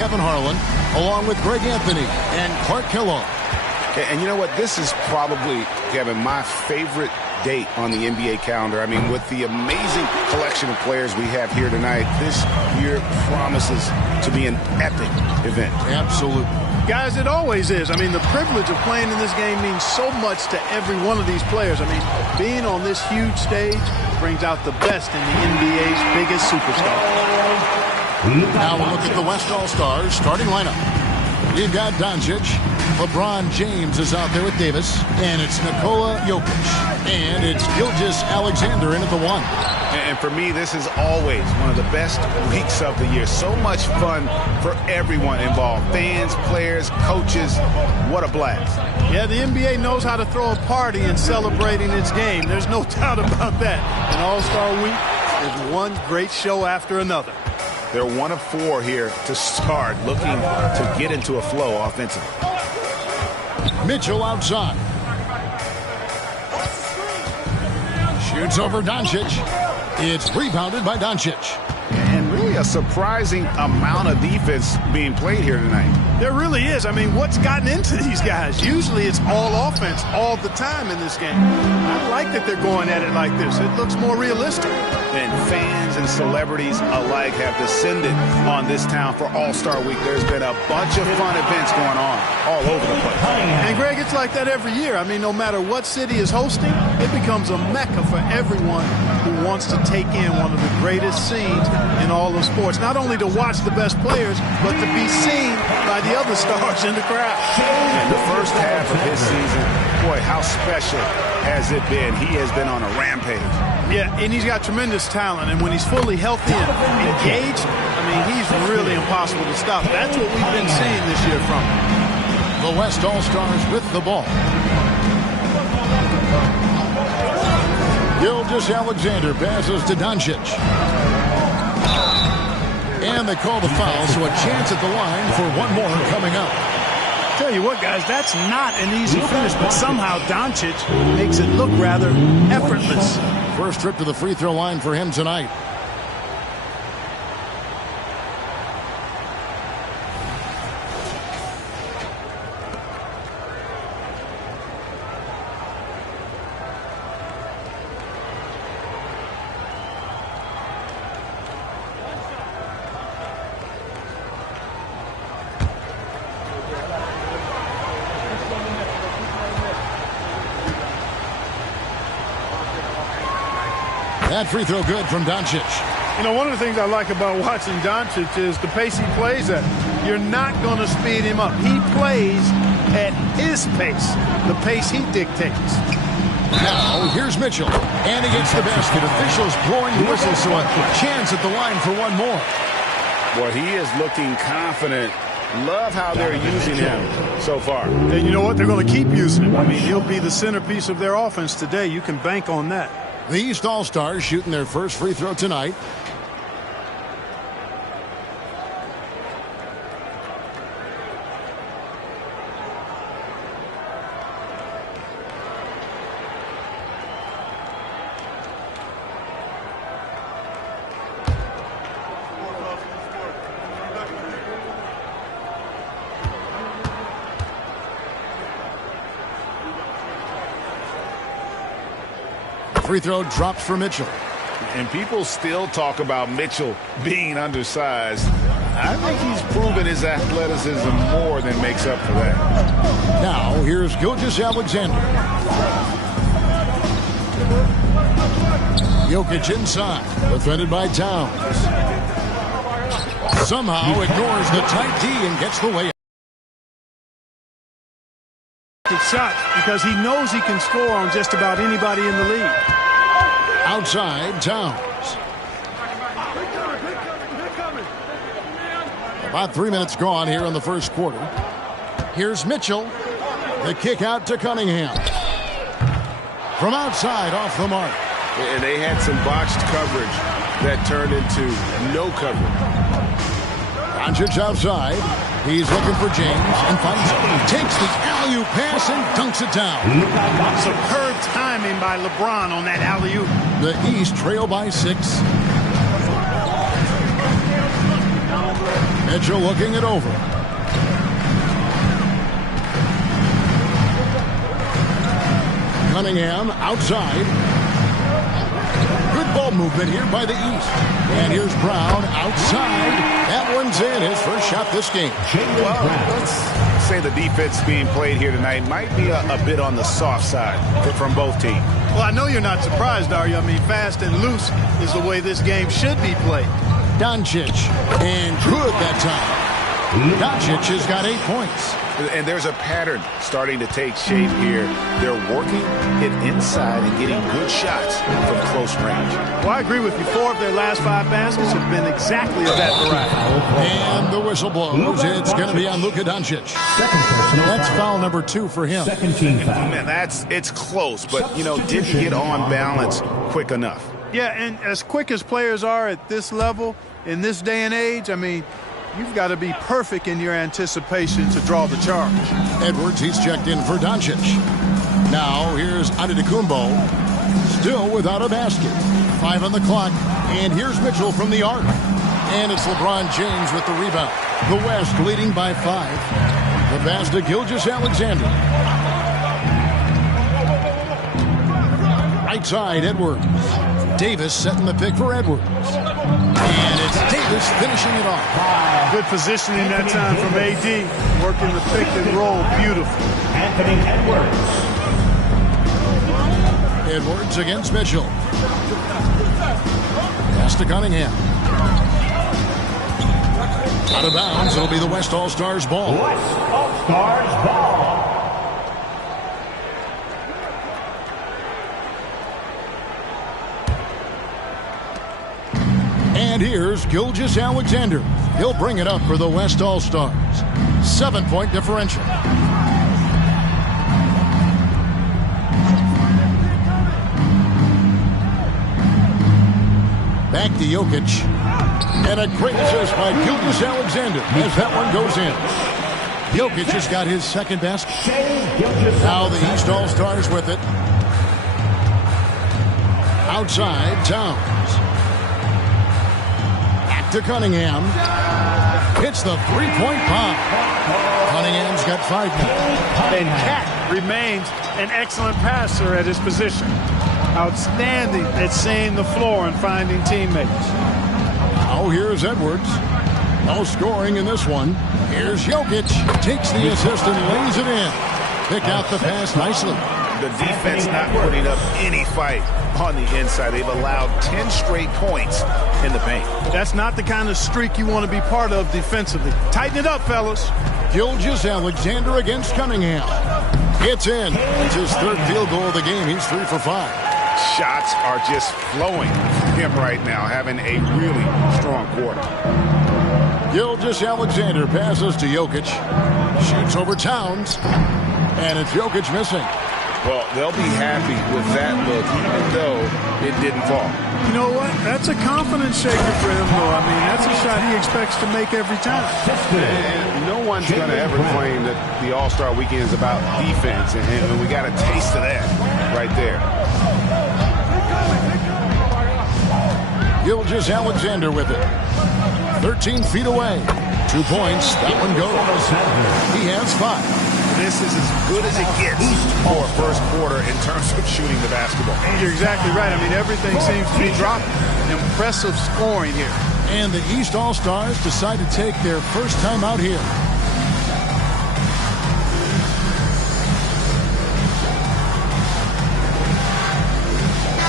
Kevin Harlan, along with Greg Anthony and Clark Kellogg. And you know what? This is probably, Kevin, my favorite date on the NBA calendar. I mean, with the amazing collection of players we have here tonight, this year promises to be an epic event. Absolutely. Guys, it always is. I mean, the privilege of playing in this game means so much to every one of these players. I mean, being on this huge stage brings out the best in the NBA's biggest superstars. Now we'll look at the West All-Stars starting lineup. We've got Doncic. LeBron James is out there with Davis. And it's Nikola Jokic. And it's Gilgeous-Alexander in at the 1. And for me, this is always one of the best weeks of the year. So much fun for everyone involved. Fans, players, coaches. What a blast. Yeah, the NBA knows how to throw a party in celebrating its game. There's no doubt about that. And All-Star Week is one great show after another. They're 1 of 4 here to start, looking to get into a flow offensively. Mitchell outside. Shoots over Doncic. It's rebounded by Doncic. And really a surprising amount of defense being played here tonight. There really is. I mean, what's gotten into these guys? Usually it's all offense all the time in this game. I like that they're going at it like this. It looks more realistic. And fans and celebrities alike have descended on this town for All-Star Week. There's been a bunch of fun events going on all over the place. And, Greg, it's like that every year. I mean, no matter what city is hosting, it becomes a mecca for everyone who wants to take in one of the greatest scenes in all of sports. Not only to watch the best players, but to be seen by the other stars in the crowd. And the first half of his season, boy, how special has it been? He has been on a rampage. Yeah, and he's got tremendous talent, and when he's fully healthy and engaged, I mean, he's really impossible to stop. That's what we've been seeing this year from him. The West All-Stars with the ball. Gilgeous-Alexander passes to Doncic. And they call the foul, so a chance at the line for one more coming up. Tell you what, guys, that's not an easy finish, but somehow Doncic makes it look rather effortless. First trip to the free throw line for him tonight. That free throw good from Doncic. You know, one of the things I like about watching Doncic is the pace he plays at. You're not going to speed him up. He plays at his pace, the pace he dictates. Now, here's Mitchell. And he gets the basket. Officials blowing the whistle, so a chance at the line for one more. Boy, he is looking confident. Love how they're using him so far. And you know what? They're going to keep using him. I mean, he'll be the centerpiece of their offense today. You can bank on that. The East All-Stars shooting their first free throw tonight. Free throw drops for Mitchell. And people still talk about Mitchell being undersized. I think he's proven his athleticism more than makes up for that. Now, here's Gilgeous-Alexander. Jokic inside, defended by Towns. Somehow ignores the tight D and gets the layup. Shot because he knows he can score on just about anybody in the league. Outside, Towns. About 3 minutes gone here in the first quarter. Here's Mitchell. The kick out to Cunningham. From outside, off the mark. And they had some botched coverage that turned into no coverage. Doncic outside. He's looking for James and finds him. Takes the alley-oop pass and dunks it down. Superb timing by LeBron on that alley-oop. The East trail by 6. Mitchell looking it over. Cunningham outside. Good ball movement here by the East. And here's Brown outside. That one's in. His first shot this game. Well, let's say the defense being played here tonight might be a bit on the soft side from both teams. Well, I know you're not surprised, are you? I mean, fast and loose is the way this game should be played. Doncic. And good that time. Doncic has got 8 points. And there's a pattern starting to take shape here. They're working it inside and getting good shots from close range. Well, I agree with you. 4 of their last 5 baskets have been exactly of that variety. And the whistle blows. It's going to be on Luka Doncic. That's foul number 2 for him. Second team foul. Man, it's close, but, didn't get on balance quick enough. Yeah, and as quick as players are at this level, in this day and age, I mean, you've got to be perfect in your anticipation to draw the charge. Edwards, he's checked in for Doncic. Now, here's Antetokounmpo, still without a basket. 5 on the clock, and here's Mitchell from the arc. And it's LeBron James with the rebound. The West leading by 5. The pass to Gilgeous-Alexander. Right side, Edwards. Davis setting the pick for Edwards. And it's Davis finishing it off. Good positioning that time from AD. Working the pick and roll beautiful. Anthony Edwards. Edwards against Mitchell. Pass to Cunningham. Out of bounds. It'll be the West All-Stars ball. West All-Stars ball. And here's Gilgeous-Alexander. He'll bring it up for the West All-Stars. 7-point differential. Back to Jokic. And a great assist by Gilgeous-Alexander as that one goes in. Jokic has got his second basket. Now the East All-Stars with it. Outside, Towns. To Cunningham. Hits the three-point bomb. Cunningham's got 5 now. And Cat remains an excellent passer at his position. Outstanding at seeing the floor and finding teammates. Now here's Edwards. No scoring in this one. Here's Jokic. Takes the assist and lays it in. Picked out the pass nicely. The defense not putting up any fight on the inside. They've allowed 10 straight points in the paint. That's not the kind of streak you want to be part of defensively. Tighten it up, fellas. Gilgeous-Alexander against Cunningham. It's in. It's his 3rd field goal of the game. He's 3 for 5. Shots are just flowing from him right now, having a really strong quarter. Gilgeous-Alexander passes to Jokic. Shoots over Towns. And it's Jokic missing. Well, they'll be happy with that look, even though it didn't fall. You know what? That's a confidence shaker for him, though. I mean, that's a shot he expects to make every time. And no one's going to ever claim that the All-Star Weekend is about defense, and we got a taste of that right there. Gilgeous-Alexander with it. 13 feet away. 2 points. That one goes. He has 5. This is as good as it gets for first quarter in terms of shooting the basketball. You're exactly right. I mean, everything seems to be dropping. Impressive scoring here. And the East All-Stars decide to take their first time out here.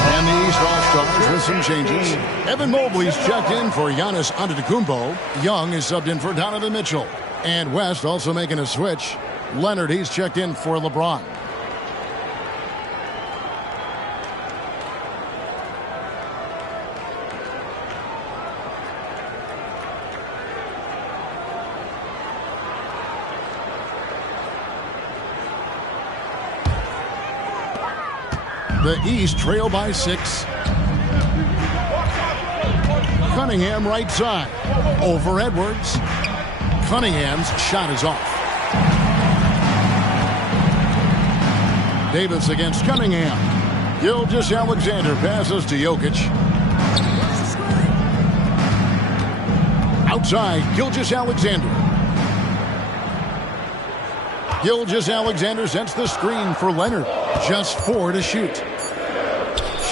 And the East All-Stars with some changes. Evan Mobley's checked in for Giannis Antetokounmpo. Young is subbed in for Donovan Mitchell. And West also making a switch. Leonard, he's checked in for LeBron. The East trail by 6. Cunningham right side. Over Edwards. Cunningham's shot is off. Davis against Cunningham. Gilgeous-Alexander passes to Jokic. Outside, Gilgeous-Alexander. Gilgeous-Alexander sets the screen for Leonard. Just 4 to shoot.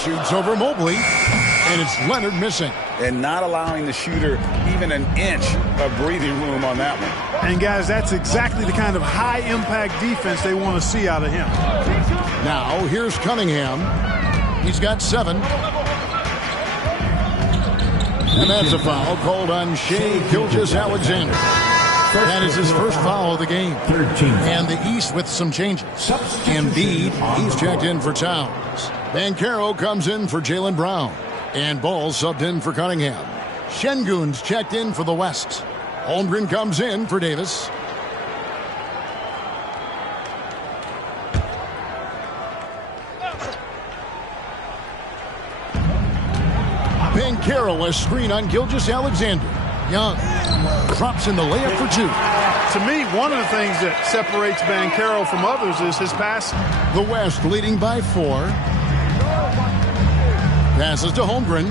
Shoots over Mobley, and it's Leonard missing. And not allowing the shooter even an inch of breathing room on that one. And, guys, that's exactly the kind of high-impact defense they want to see out of him. Now, here's Cunningham. He's got 7. And that's a foul called on Shai Gilgeous-Alexander. That is his first foul of the game. 13. And the East with some changes. Embiid, he's checked in for Towns. Banchero comes in for Jaylen Brown. And Ball subbed in for Cunningham. Şengün's checked in for the West. Holmgren comes in for Davis. Banchero, a screen on Gilgeous-Alexander. Young drops in the layup for 2. To me, one of the things that separates Banchero from others is his passing. The West leading by 4. Passes to Holmgren.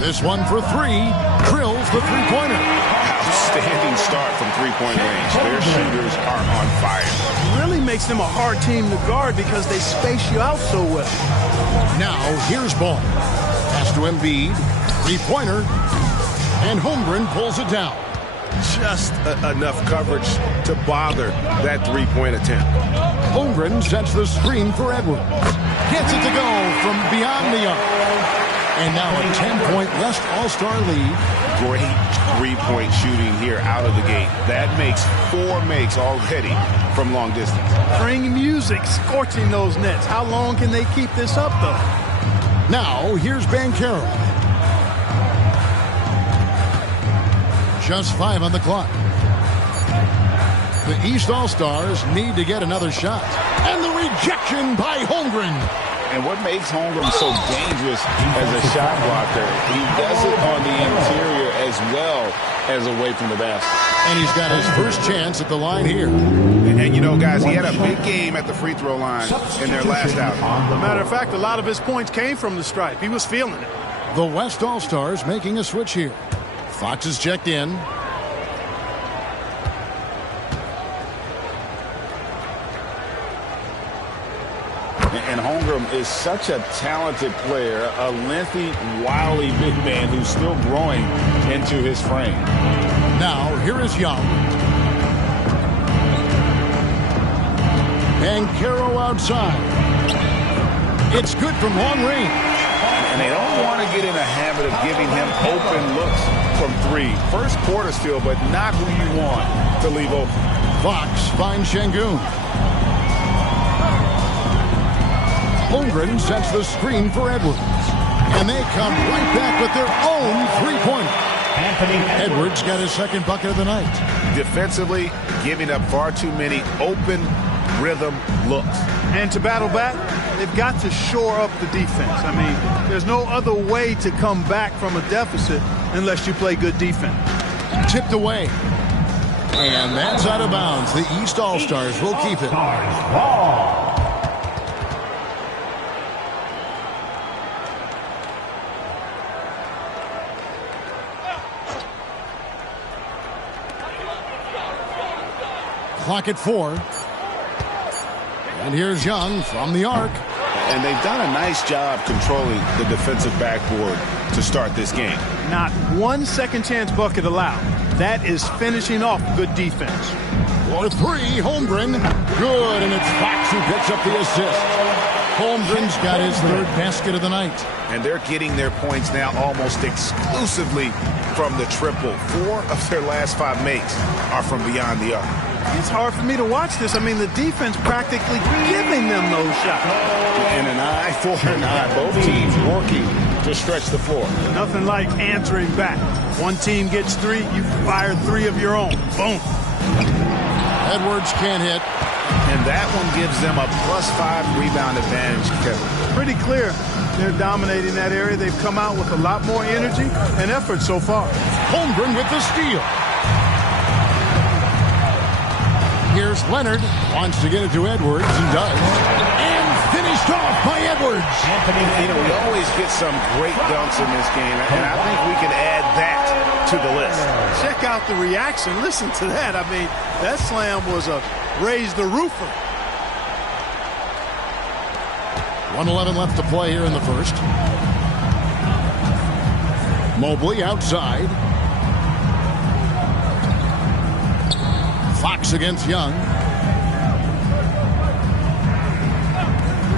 This one for 3. Drills the three-pointer. Outstanding start from three-point range. Their shooters are on fire. Really makes them a hard team to guard because they space you out so well. Now, here's Ball. Pass to Embiid. Three-pointer. And Holmgren pulls it down. Just enough coverage to bother that three-point attempt. Holmgren sets the screen for Edwards. Gets it to go from beyond the arc. And now a 10-point West All-Star lead. Great three-point shooting here out of the gate. That makes 4 makes already from long distance. String music scorching those nets. How long can they keep this up, though? Now, here's Banchero. Just 5 on the clock. The East All-Stars need to get another shot. And the rejection by Holmgren. And what makes Holmgren so dangerous as a shot blocker, he does it on the interior as well as away from the basket. And he's got his first chance at the line here. And you know, guys, he had a big game at the free throw line in their last outing. As a matter of fact, a lot of his points came from the stripe. He was feeling it. The West All-Stars making a switch here. Fox is checked in. And Holmgren is such a talented player, a lengthy, wily big man who's still growing into his frame. Now, here is Young. Banchero outside. It's good from long range. And they don't want to get in a habit of giving him open looks from 3. First quarter still, but not who you want to leave open. Fox finds Şengün. Holmgren sets the screen for Edwards. And they come right back with their own three-pointer. Edwards got his second bucket of the night. Defensively, giving up far too many open rhythm looks. And to battle back, they've got to shore up the defense. I mean, there's no other way to come back from a deficit unless you play good defense. Tipped away. And that's out of bounds. The East All-Stars will keep it. Clock at 4. And here's Young from the arc. And they've done a nice job controlling the defensive backboard to start this game. Not one second chance bucket allowed. That is finishing off good defense. For 3, Holmgren. Good, and it's Fox who picks up the assist. Holmgren's got his 3rd basket of the night. And they're getting their points now almost exclusively from the triple. 4 of their last 5 makes are from beyond the arc. It's hard for me to watch this. I mean, the defense practically giving them those shots. And an eye for an eye. Both teams working to stretch the floor. Nothing like answering back. One team gets 3, you fire 3 of your own. Boom. Edwards can't hit. And that one gives them a +5 rebound advantage, Kevin. Pretty clear. They're dominating that area. They've come out with a lot more energy and effort so far. Holmgren with the steal. Here's Leonard. Wants to get it to Edwards and does. And Finished off by Edwards. You know, we always get some great dunks in this game, and I think we can add that to the list. Check out the reaction. Listen to that. I mean, that slam was a raise the roofer. 1:11 left to play here in the first. Mobley outside. Fox against Young.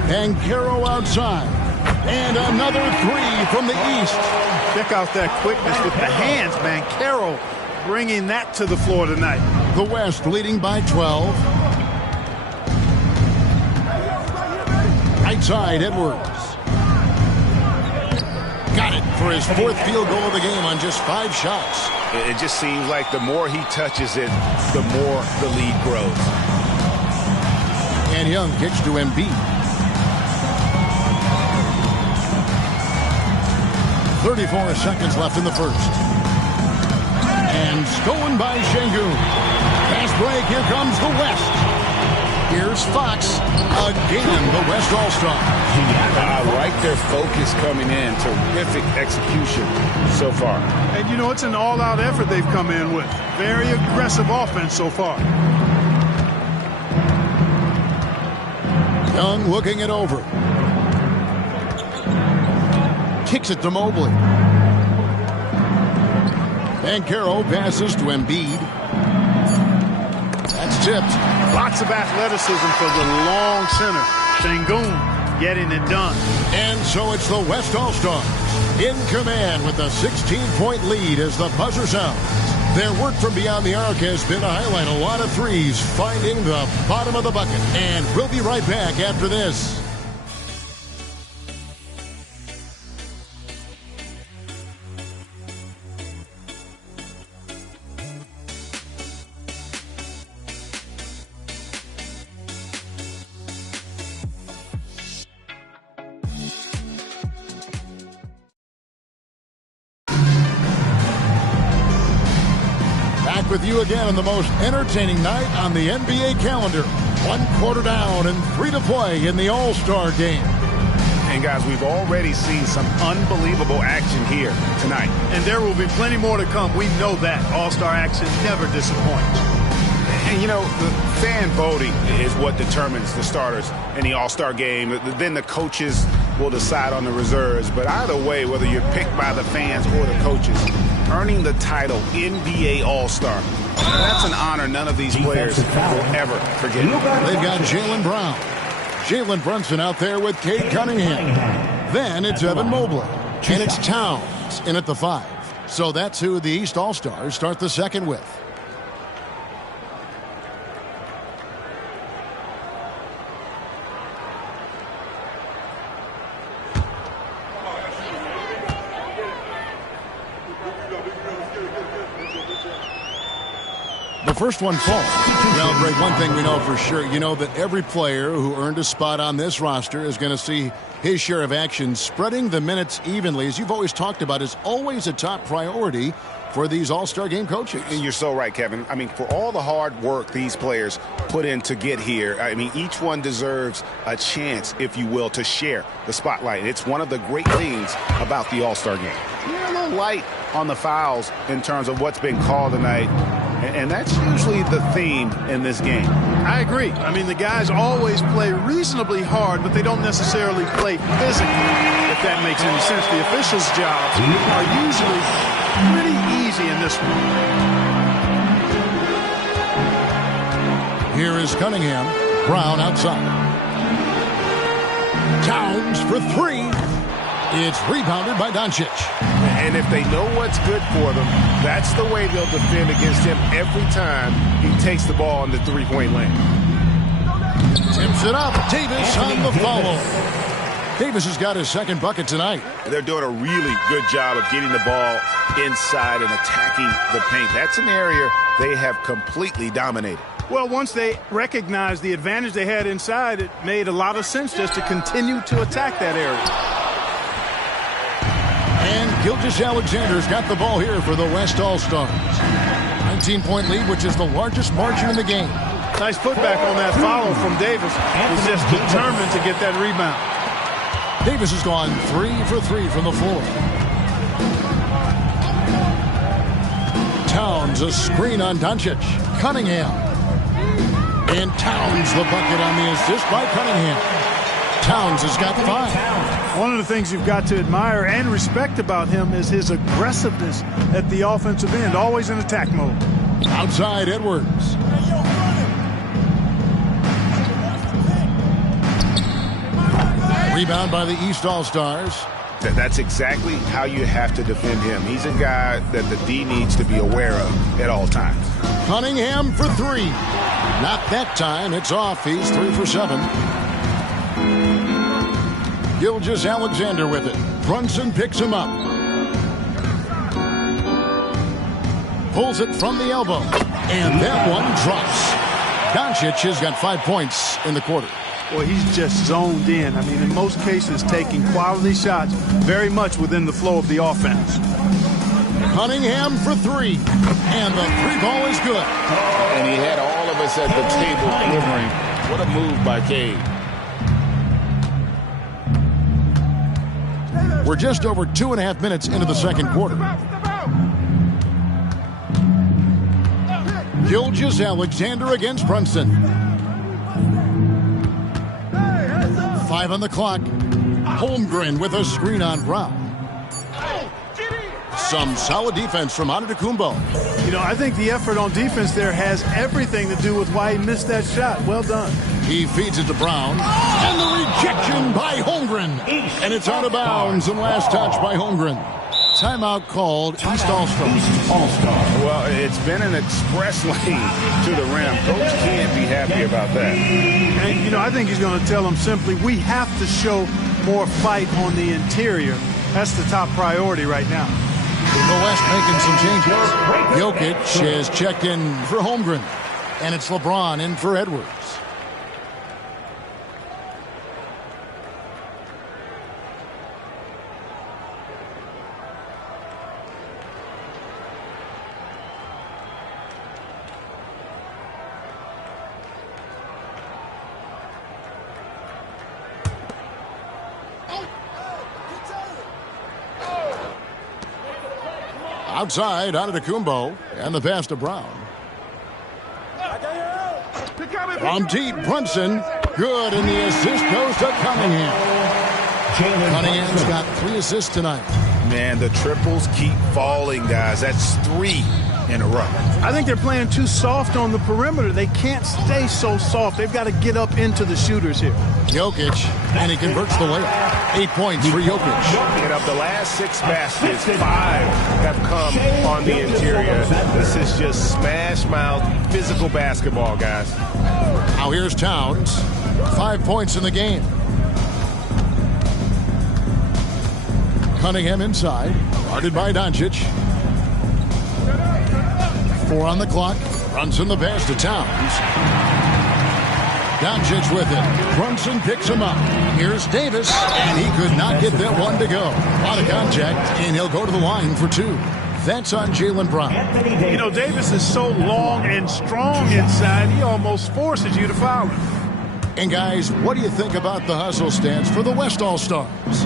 And Banchero outside. And another three from the east. Check out that quickness with the hands. Banchero bringing that to the floor tonight. The West leading by 12. Right side, Edwards. Got it for his fourth field goal of the game on just 5 shots. It just seems like the more he touches it, the more the lead grows. And Young kicks to Embiid. 34 seconds left in the first. And stolen by Şengün. Fast break, here comes the West. Here's Fox. Again, the West All-Star. I like their focus coming in. Terrific execution so far. And, you know, it's an all-out effort they've come in with. Very aggressive offense so far. Young looking it over. Kicks it to Mobley. Banchero passes to Embiid. That's tipped. Lots of athleticism for the long center. Şengün getting it done. And so it's the West All-Stars in command with a 16-point lead as the buzzer sounds. Their work from beyond the arc has been to highlight a lot of threes, finding the bottom of the bucket. And we'll be right back after this. With you again on the most entertaining night on the NBA calendar. 1 quarter down and 3 to play in the All-Star game. And guys, we've already seen some unbelievable action here tonight. And there will be plenty more to come. We know that. All-Star action never disappoints. And, you know, the fan voting is what determines the starters in the All-Star game. Then the coaches will decide on the reserves. But either way, whether you're picked by the fans or the coaches, earning the title NBA All-Star, that's an honor none of these players will ever forget. They've got Jaylen Brown. Jalen Brunson out there with Cade Cunningham. Then it's Evan Mobley. And it's Towns in at the 5. So that's who the East All-Stars start the second with. The first one falls. Well, Greg, one thing we know for sure, you know that every player who earned a spot on this roster is going to see his share of action. Spreading the minutes evenly, as you've always talked about, is always a top priority for these All-Star game coaches. And you're so right, Kevin. I mean, for all the hard work these players put in to get here, I mean, each one deserves a chance, if you will, to share the spotlight. It's one of the great things about the All-Star game. You're a little light on the fouls in terms of what's been called tonight. And that's usually the theme in this game. I agree. I mean, the guys always play reasonably hard, but they don't necessarily play physically, if that makes any sense. The officials' jobs are usually pretty easy in this one. Here is Cunningham. Brown outside. Towns for 3. It's rebounded by Doncic. And if they know what's good for them, that's the way they'll defend against him every time he takes the ball in the three-point lane. Tips it up. Davis on the follow. Davis has got his second bucket tonight. They're doing a really good job of getting the ball inside and attacking the paint. That's an area they have completely dominated. Well, once they recognized the advantage they had inside, it made a lot of sense just to continue to attack that area. And Gilgeous-Alexander's got the ball here for the West All-Stars. 19-point lead, which is the largest margin in the game. Nice putback on that follow from Davis. He's just determined to get that rebound. Davis has gone 3 for 3 from the floor. Towns, a screen on Doncic. Cunningham. And Towns, the bucket on the assist by Cunningham. Towns has got 5. One of the things you've got to admire and respect about him is his aggressiveness at the offensive end, always in attack mode. Outside Edwards. Rebound by the East All-Stars. That's exactly how you have to defend him. He's a guy that the D needs to be aware of at all times. Cunningham for 3. Not that time. It's off. He's 3 for 7. Gilgeous-Alexander with it. Brunson picks him up. Pulls it from the elbow. And that one drops. Doncic has got 5 points in the quarter. Well, he's just zoned in. I mean, in most cases, taking quality shots very much within the flow of the offense. Cunningham for 3. And the 3-ball is good. And he had all of us at the table delivering. What a move by Cade. We're just over 2.5 minutes into the second quarter. Gilgeous-Alexander against Brunson. 5 on the clock. Holmgren with a screen on Brown. Some solid defense from Antetokounmpo. You know, I think the effort on defense there has everything to do with why he missed that shot. Well done. He feeds it to Brown. And the rejection by Holmgren. And it's out of bounds. And last touch by Holmgren. Timeout called. East All-Stars. Well, it's been an express lane to the rim. Coach can't be happy about that. And, you know, I think he's going to tell them simply, we have to show more fight on the interior. That's the top priority right now. The West making some changes. Jokic has checked in for Holmgren. And it's LeBron in for Edwards. Outside, Antetokounmpo, and the pass to Brown. From deep, Brunson. Good, and the assist goes to Cunningham. Cunningham's got 3 assists tonight. Man, the triples keep falling, guys. That's 3 in a row. I think they're playing too soft on the perimeter. They can't stay so soft. They've got to get up into the shooters here. Jokic, and he converts the layup. 8 points for Jokic. And of the last 6 baskets, 5 have come on the interior. This is just smash mouth, physical basketball, guys. Now here's Towns. 5 points in the game. Cunningham inside. Guarded by Doncic. 4 on the clock. Brunson the pass to Towns. Doncic with it. Brunson picks him up. Here's Davis, and he could not get that one to go. A lot of contact, and he'll go to the line for 2. That's on Jaylen Brown. You know, Davis is so long and strong inside, he almost forces you to foul him. And guys, what do you think about the hustle stats for the West All-Stars?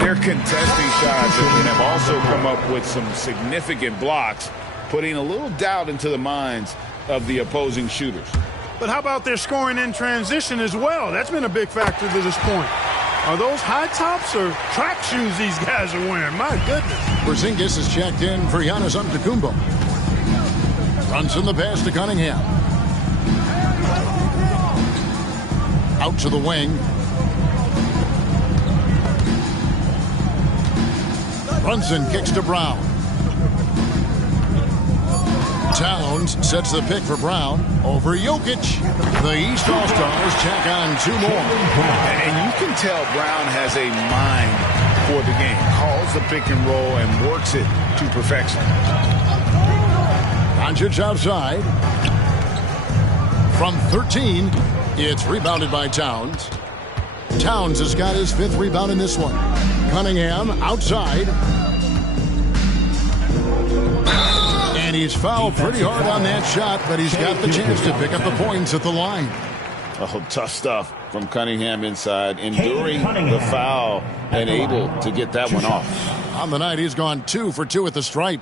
They're contesting shots and have also come up with some significant blocks, putting a little doubt into the minds of the opposing shooters. But how about their scoring in transition as well? That's been a big factor to this point. Are those high tops or track shoes these guys are wearing? My goodness. Porzingis is checked in for Giannis Antetokounmpo. Runs in the pass to Cunningham. Out to the wing. Brunson kicks to Brown. Towns sets the pick for Brown over Jokic. The East All-Stars tack on 2 more. And you can tell Brown has a mind for the game. Calls the pick and roll and works it to perfection. Doncic outside. From 13, it's rebounded by Towns. Towns has got his 5th rebound in this one. Cunningham outside. And And he's fouled pretty hard on that shot, but he's got the chance to pick up the points at the line. Oh, tough stuff from Cunningham inside, enduring the foul and able to get that one off. On the night, he's gone 2 for 2 at the stripe.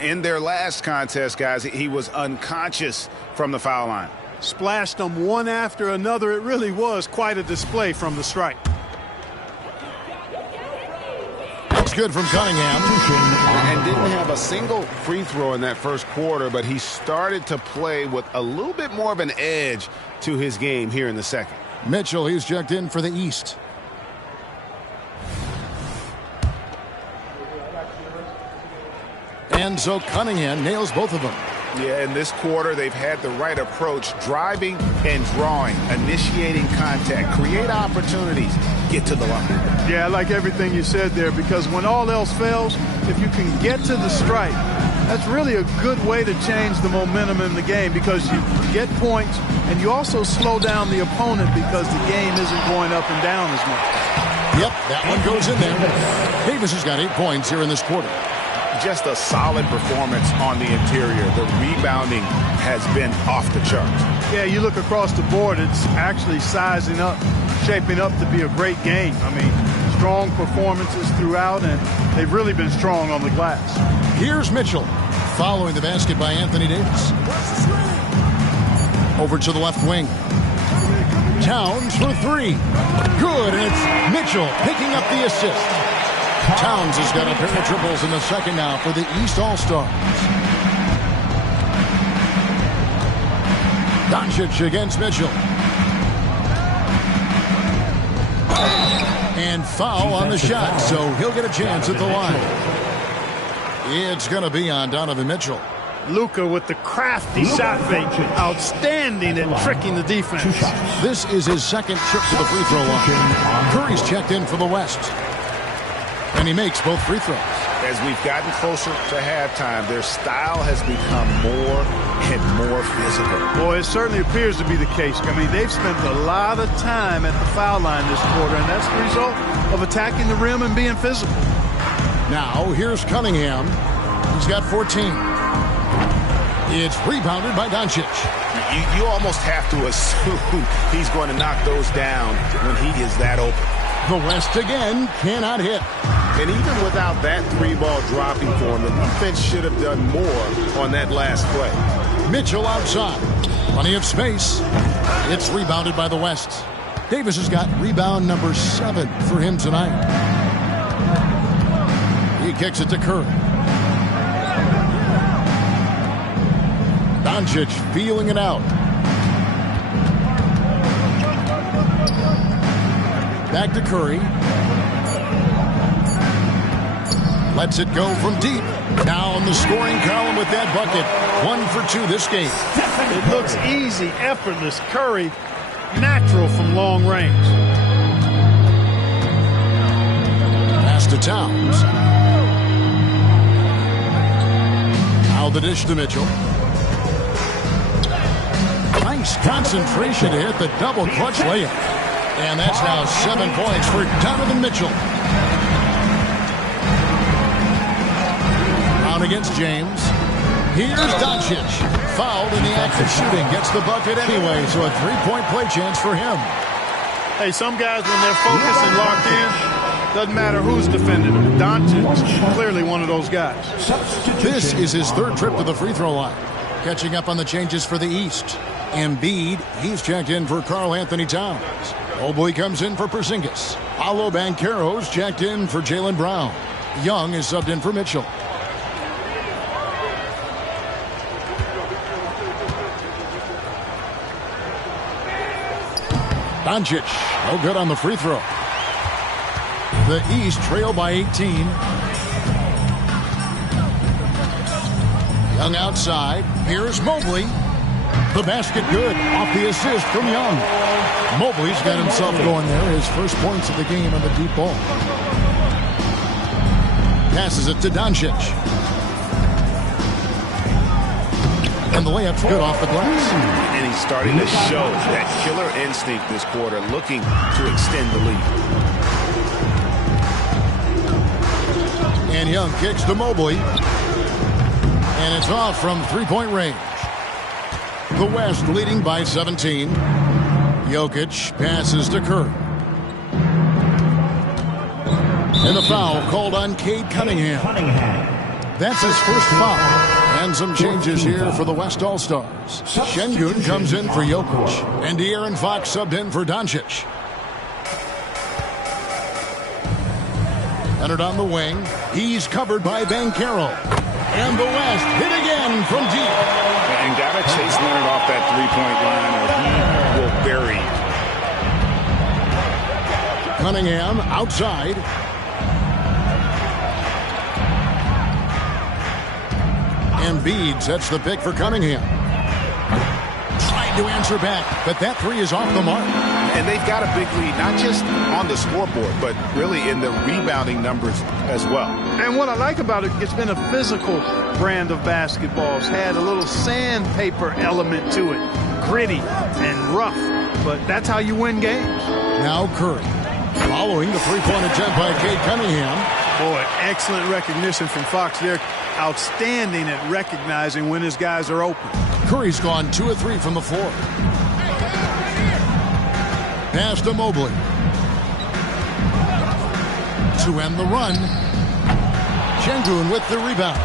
In their last contest, guys, he was unconscious from the foul line. Splashed them one after another. It really was quite a display from the stripe. That's good from Cunningham. And didn't have a single free throw in that first quarter, but he started to play with a little bit more of an edge to his game here in the second. Mitchell, he's checked in for the East. And so Cunningham nails both of them. Yeah, in this quarter, they've had the right approach, driving and drawing, initiating contact, create opportunities, get to the line. Yeah, I like everything you said there, because when all else fails, if you can get to the stripe, that's really a good way to change the momentum in the game, because you get points and you also slow down the opponent because the game isn't going up and down as much. Yep, that one goes in there. Davis has got 8 points here in this quarter. Just a solid performance on the interior. The rebounding has been off the charts. Yeah, you look across the board, it's actually sizing up, shaping up to be a great game. I mean, strong performances throughout, and they've really been strong on the glass. Here's Mitchell, following the basket by Anthony Davis. Over to the left wing. Towns for 3. Good, and it's Mitchell picking up the assist. Towns has got a pair of triples in the second now for the East All-Stars. Doncic against Mitchell. And foul on the shot, so he'll get a chance at the line. It's going to be on Donovan Mitchell. Luka with the crafty shot fake. Outstanding at tricking the defense. This is his second trip to the free throw line. Curry's checked in for the West. And he makes both free throws. As we've gotten closer to halftime, their style has become more and more physical. Boy, it certainly appears to be the case. I mean, they've spent a lot of time at the foul line this quarter, and that's the result of attacking the rim and being physical. Now, here's Cunningham. He's got 14. It's rebounded by Doncic. You almost have to assume he's going to knock those down when he is that open. The West again cannot hit. And even without that 3-ball dropping for him, the defense should have done more on that last play. Mitchell outside. Plenty of space. It's rebounded by the West. Davis has got rebound number 7 for him tonight. He kicks it to Curry. Doncic feeling it out. Back to Curry. Lets it go from deep. Down the scoring column with that bucket. 1 for 2 this game. It looks easy, effortless. Curry, natural from long range. Pass to Towns. Now the dish to Mitchell. Nice concentration to hit the double clutch layup. And that's now 7 points for Donovan Mitchell. On against James. Here's Doncic. Fouled in the act of shooting. Gets the bucket anyway, so a 3-point play chance for him. Hey, some guys, when they're focused and locked in, doesn't matter who's defending them. Doncic, clearly one of those guys. This is his 3rd trip to the free throw line. Catching up on the changes for the East. Embiid, he's checked in for Karl Anthony Towns. Mobley comes in for Porzingis. Paolo Banchero's checked in for Jaylen Brown. Young is subbed in for Mitchell. Doncic, no good on the free throw. The East trail by 18. Young outside. Here's Mobley. The basket good. Off the assist from Young. Mobley's got himself going there. His first points of the game on the deep ball. Passes it to Doncic. And the layup's good off the glass. And he's starting to show that killer instinct this quarter, looking to extend the lead. And Young kicks to Mobley. And it's off from three-point range. The West leading by 17. Jokic passes to Curry. And a foul called on Cade Cunningham. That's his first foul. And some changes here for the West All-Stars. Şengün comes in for Jokic. And De'Aaron Fox subbed in for Doncic. Leonard on the wing. He's covered by Banchero. And the West hit again from deep. And gotta chase Leonard off that three-point line or he will bury you. Cunningham outside. Embiid sets the pick for Cunningham. Tried to answer back, but that three is off the mark. And they've got a big lead, not just on the scoreboard, but really in the rebounding numbers as well. And what I like about it, it's been a physical brand of basketball. It's had a little sandpaper element to it. Gritty and rough, but that's how you win games. Now Curry. Following the three-point attempt by Cade Cunningham. Boy, excellent recognition from Fox. They're outstanding at recognizing when his guys are open. Curry's gone 2 of 3 from the floor. Pass to Mobley. To end the run. Şengün with the rebound.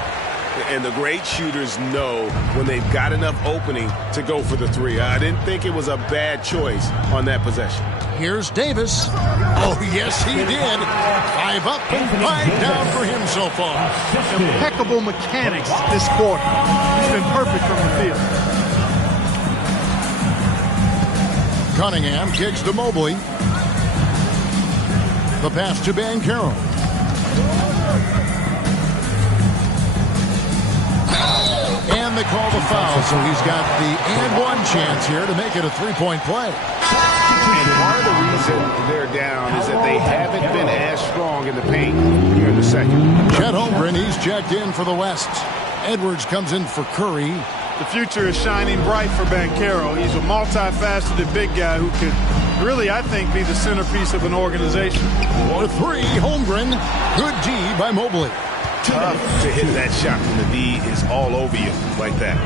And the great shooters know when they've got enough opening to go for the three. I didn't think it was a bad choice on that possession. Here's Davis. Oh, yes, he did. 5 up and 5 down for him so far. Impeccable mechanics this quarter. He's been perfect from the field. Cunningham kicks to Mobley. The pass to Banchero. And they call the foul, so he's got the and one chance here to make it a three-point play. And part of the reason they're down is that they haven't been as strong in the paint here in the second. Chet Holmgren, he's checked in for the West. Edwards comes in for Curry. The future is shining bright for Banchero. He's a multifaceted big guy who could really, I think, be the centerpiece of an organization. For 3, Holmgren. Good D by Mobley. Tough to hit that shot when the D is all over you like that.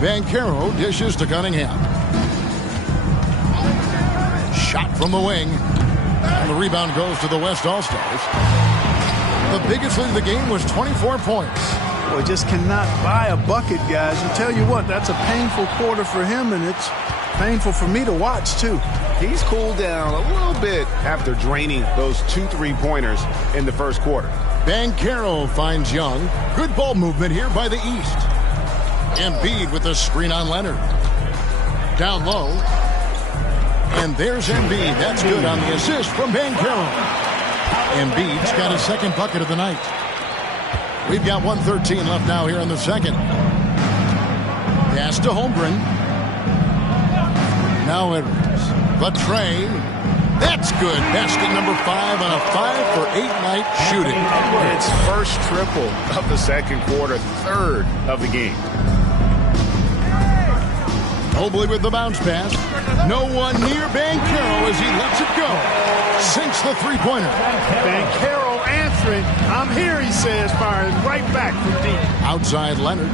Banchero dishes to Cunningham. Shot from the wing. And the rebound goes to the West All-Stars. The biggest lead of the game was 24 points. Boy, just cannot buy a bucket, guys. And tell you what, that's a painful quarter for him, and it's painful for me to watch, too. He's cooled down a little bit after draining those 2 3-pointers in the first quarter. Banchero finds Young. Good ball movement here by the East. Embiid with a screen on Leonard. Down low. And there's Embiid. That's good on the assist from Banchero. Embiid's got his second bucket of the night. We've got 1:13 left now here in the second. Pass to Holmgren. Now Edwards. The tray. That's good. Basket number 5 on a 5-for-8 night shooting. It's first triple of the second quarter, third of the game. Mobley with the bounce pass. No one near Banchero as he lets it go. Sinks the three-pointer. Banchero answering. I'm here, he says, firing right back from deep. Outside Leonard.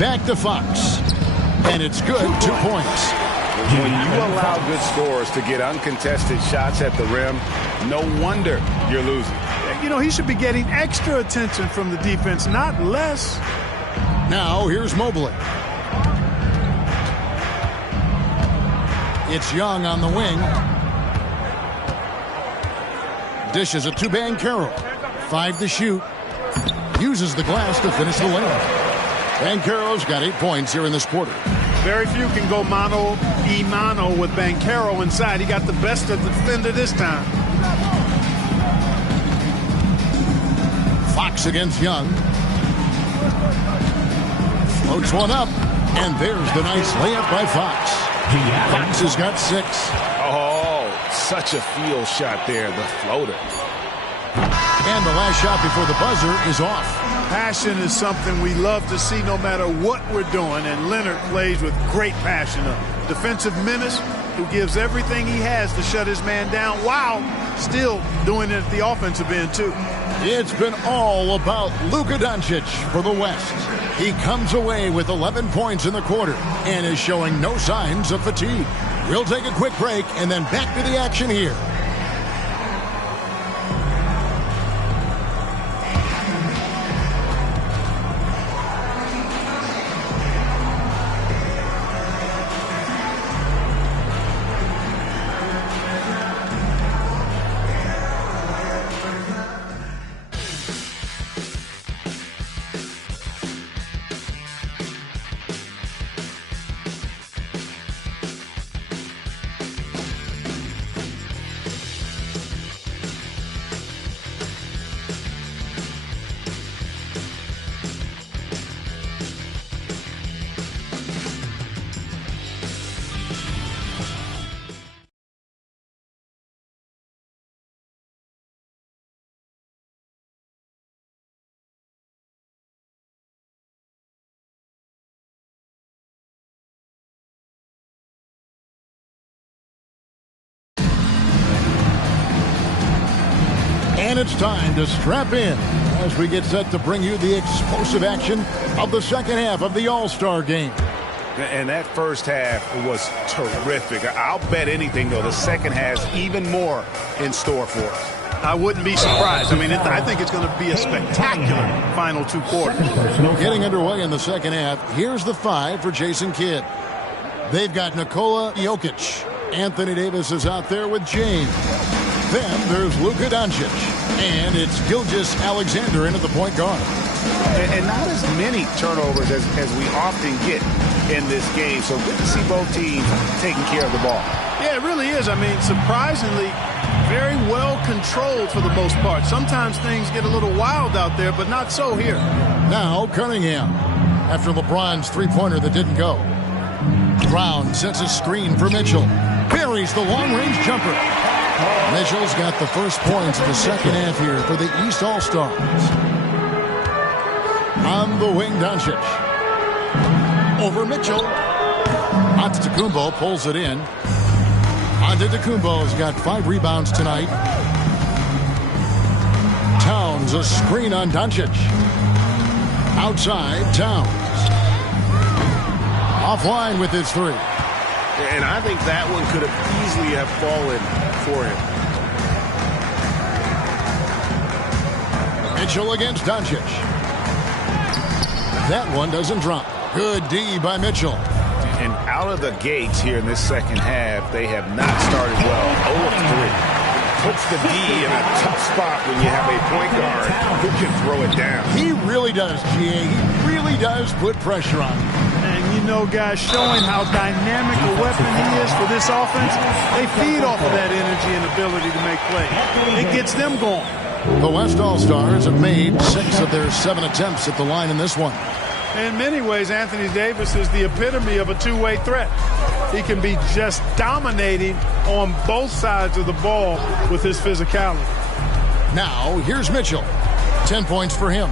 Back to Fox. And it's good. 2 points. When you allow good scorers to get uncontested shots at the rim, no wonder you're losing. You know, he should be getting extra attention from the defense, not less. Now here's Mobley. It's Young on the wing. Dishes it to Banchero. 5 to shoot. Uses the glass to finish the layup. Banchero's got 8 points here in this quarter. Very few can go mano-a-mano with Banchero inside. He got the best of the defender this time. Fox against Young. Floats one up. And there's the nice layup by Fox. Fox has got 6. Oh, such a field shot there, the floater. And the last shot before the buzzer is off. Passion is something we love to see no matter what we're doing, and Leonard plays with great passion. A defensive menace who gives everything he has to shut his man down while still doing it at the offensive end, too. It's been all about Luka Doncic for the West. He comes away with 11 points in the quarter and is showing no signs of fatigue. We'll take a quick break and then back to the action here. And it's time to strap in as we get set to bring you the explosive action of the second half of the All-Star game. And that first half was terrific. I'll bet anything, though, the second has even more in store for us. I wouldn't be surprised. I mean, I think it's going to be a spectacular final two quarters. Getting underway in the second half, here's the five for Jason Kidd. They've got Nikola Jokic. Anthony Davis is out there with James. Then there's Luka Doncic. And it's Gilgeous-Alexander in at the point guard. And not as many turnovers as we often get in this game. So good to see both teams taking care of the ball. Yeah, it really is. I mean, surprisingly, very well controlled for the most part. Sometimes things get a little wild out there, but not so here. Now Cunningham, after LeBron's three-pointer that didn't go. Brown sets a screen for Mitchell. Buries the long-range jumper. Mitchell's got the first points of the second half here for the East All-Stars. On the wing, Doncic. Over Mitchell. Antetokounmpo pulls it in. Antetokounmpo's got 5 rebounds tonight. Towns, a screen on Doncic. Outside, Towns. Offline with his 3. And I think that one could have easily have fallen for him. Mitchell against Doncic. That one doesn't drop. Good D by Mitchell. And out of the gates here in this second half, they have not started well. 0 of 3. Puts the D in a tough spot when you have a point guard who can throw it down. He really does, GA. He really does put pressure on him. And, you know, guys, showing how dynamic a weapon he is for this offense, they feed off of that energy and ability to make plays. It gets them going. The West All-Stars have made 6 of their 7 attempts at the line in this one. In many ways, Anthony Davis is the epitome of a two-way threat. He can be just dominating on both sides of the ball with his physicality. Now, here's Mitchell. 10 points for him.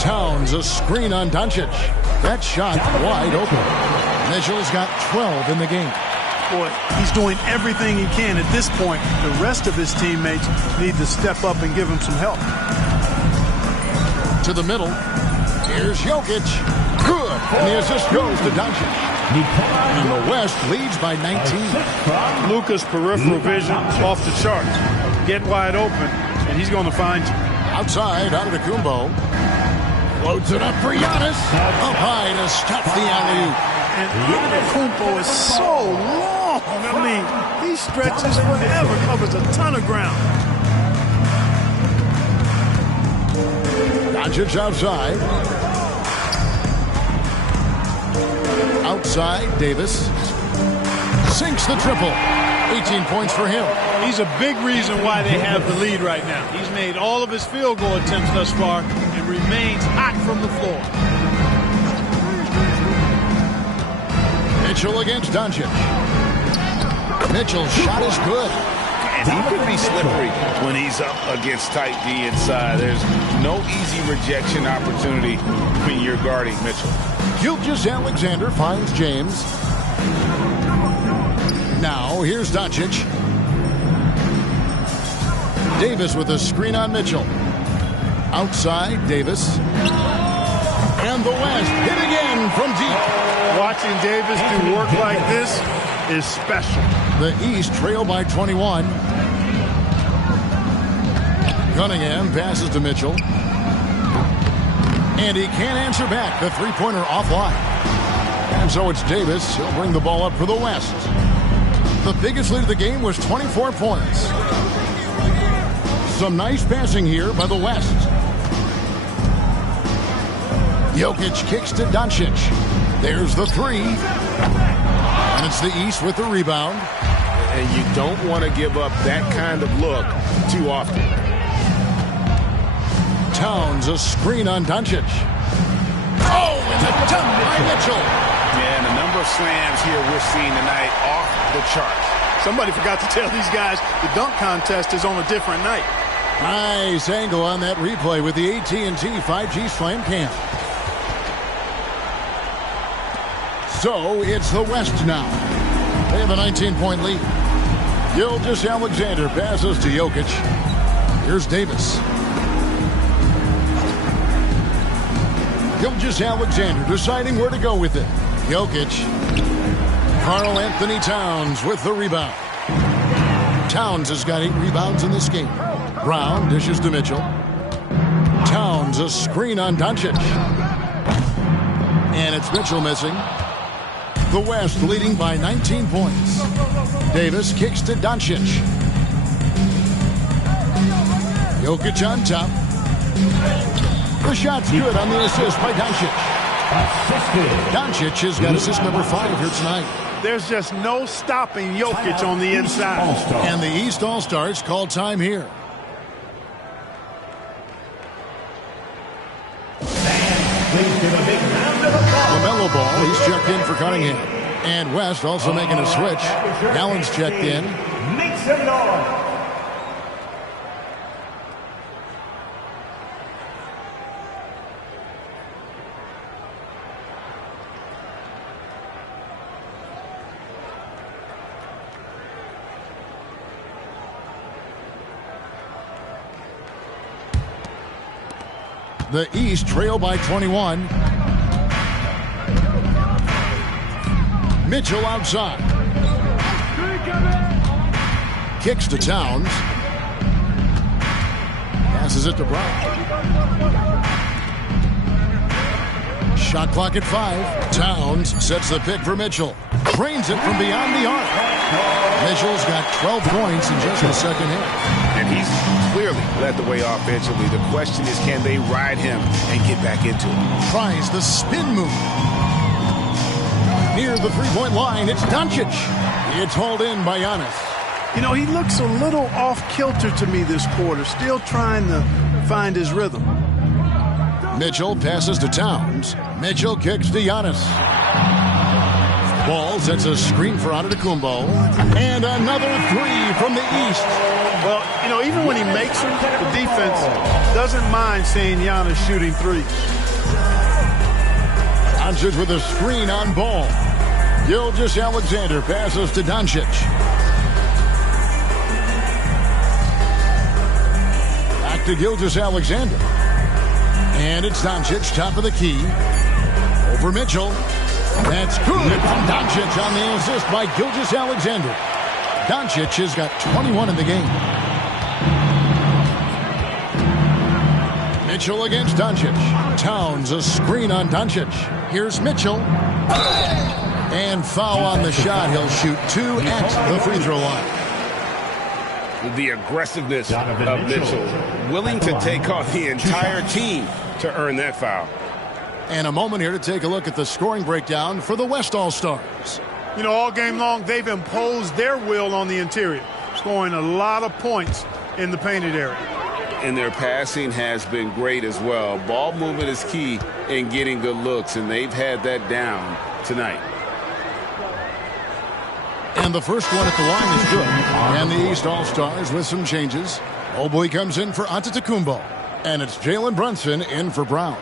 Towns, a screen on Doncic. That shot wide open. Mitchell's got 12 in the game. Boy, he's doing everything he can. At this point, the rest of his teammates need to step up and give him some help. To the middle. Here's Jokic. Good. And the assist goes to Doncic. And the West leads by 19. Luka's peripheral vision off the charts. Get wide open, and he's going to find you. Outside, Antetokounmpo. Loads it up for Giannis. Up high to stop the alley-oop. And Antetokounmpo is so long. I mean, he stretches forever, covers a ton of ground. Doncic outside. Outside, Davis. Sinks the triple. 18 points for him. He's a big reason why they have the lead right now. He's made all of his field goal attempts thus far and remains hot from the floor. Mitchell against Doncic. Mitchell's shot is good. And he can be slippery when he's up against tight D inside. There's no easy rejection opportunity when you're guarding Mitchell. Gilgeous-Alexander finds James. Now here's Doncic. Davis with a screen on Mitchell. Outside, Davis. And the West hit again from deep. Watching Davis do work like this is special. The East trail by 21. Cunningham passes to Mitchell. And he can't answer back. The three-pointer offline. And so it's Davis. He'll bring the ball up for the West. The biggest lead of the game was 24 points. Some nice passing here by the West. Jokic kicks to Doncic. There's the three. And it's the East with the rebound. And you don't want to give up that kind of look too often. Towns, a screen on Doncic. Oh, and the dunk by Mitchell. Yeah, and the number of slams here we're seeing tonight off the charts. Somebody forgot to tell these guys the dunk contest is on a different night. Nice angle on that replay with the AT&T 5G Slam Cam. So it's the West now. They have a 19-point lead. Gilgeous-Alexander passes to Jokic. Here's Davis. Gilgeous-Alexander deciding where to go with it. Jokic. Karl-Anthony Towns with the rebound. Towns has got 8 rebounds in this game. Brown dishes to Mitchell. Towns, a screen on Doncic. And it's Mitchell missing. The West leading by 19 points. Davis kicks to Doncic. Jokic on top. The shot's good on the assist by Doncic. Doncic has got assist number 5 here tonight. There's just no stopping Jokic on the inside. And the East All-Stars call time here. LaMelo Ball, he's checked in for Cunningham. And West also making a switch. Allen's checked in. Make some noise. The East trail by 21. Mitchell outside. Kicks to Towns. Passes it to Brown. Shot clock at 5. Towns sets the pick for Mitchell. Drains it from beyond the arc. Mitchell's got 12 points in just the second half. And he's clearly led the way offensively. The question is, can they ride him and get back into it? Tries the spin move. Near the three-point line, it's Doncic. It's hauled in by Giannis. You know, he looks a little off-kilter to me this quarter, still trying to find his rhythm. Mitchell passes to Towns. Mitchell kicks to Giannis. Ball sets a screen for Antetokounmpo. And another three from the East. Well, you know, even when he makes them, the defense doesn't mind seeing Giannis shooting threes. Doncic with a screen on Ball. Gilgeous-Alexander passes to Doncic. Back to Gilgeous-Alexander. And it's Doncic, top of the key. Over Mitchell. That's good from Doncic on the assist by Gilgeous-Alexander. Doncic has got 21 in the game. Mitchell against Doncic. Towns, a screen on Doncic. Here's Mitchell. And foul on the shot. He'll shoot 2 at the free throw line. The aggressiveness of Mitchell, willing to take on the entire team to earn that foul. And a moment here to take a look at the scoring breakdown for the West All-Stars. You know, all game long, they've imposed their will on the interior, scoring a lot of points in the painted area. And their passing has been great as well. Ball movement is key in getting good looks, and they've had that down tonight. And the first one at the line is good. And the East All-Stars with some changes. Mobley comes in for Antetokounmpo. And it's Jalen Brunson in for Brown.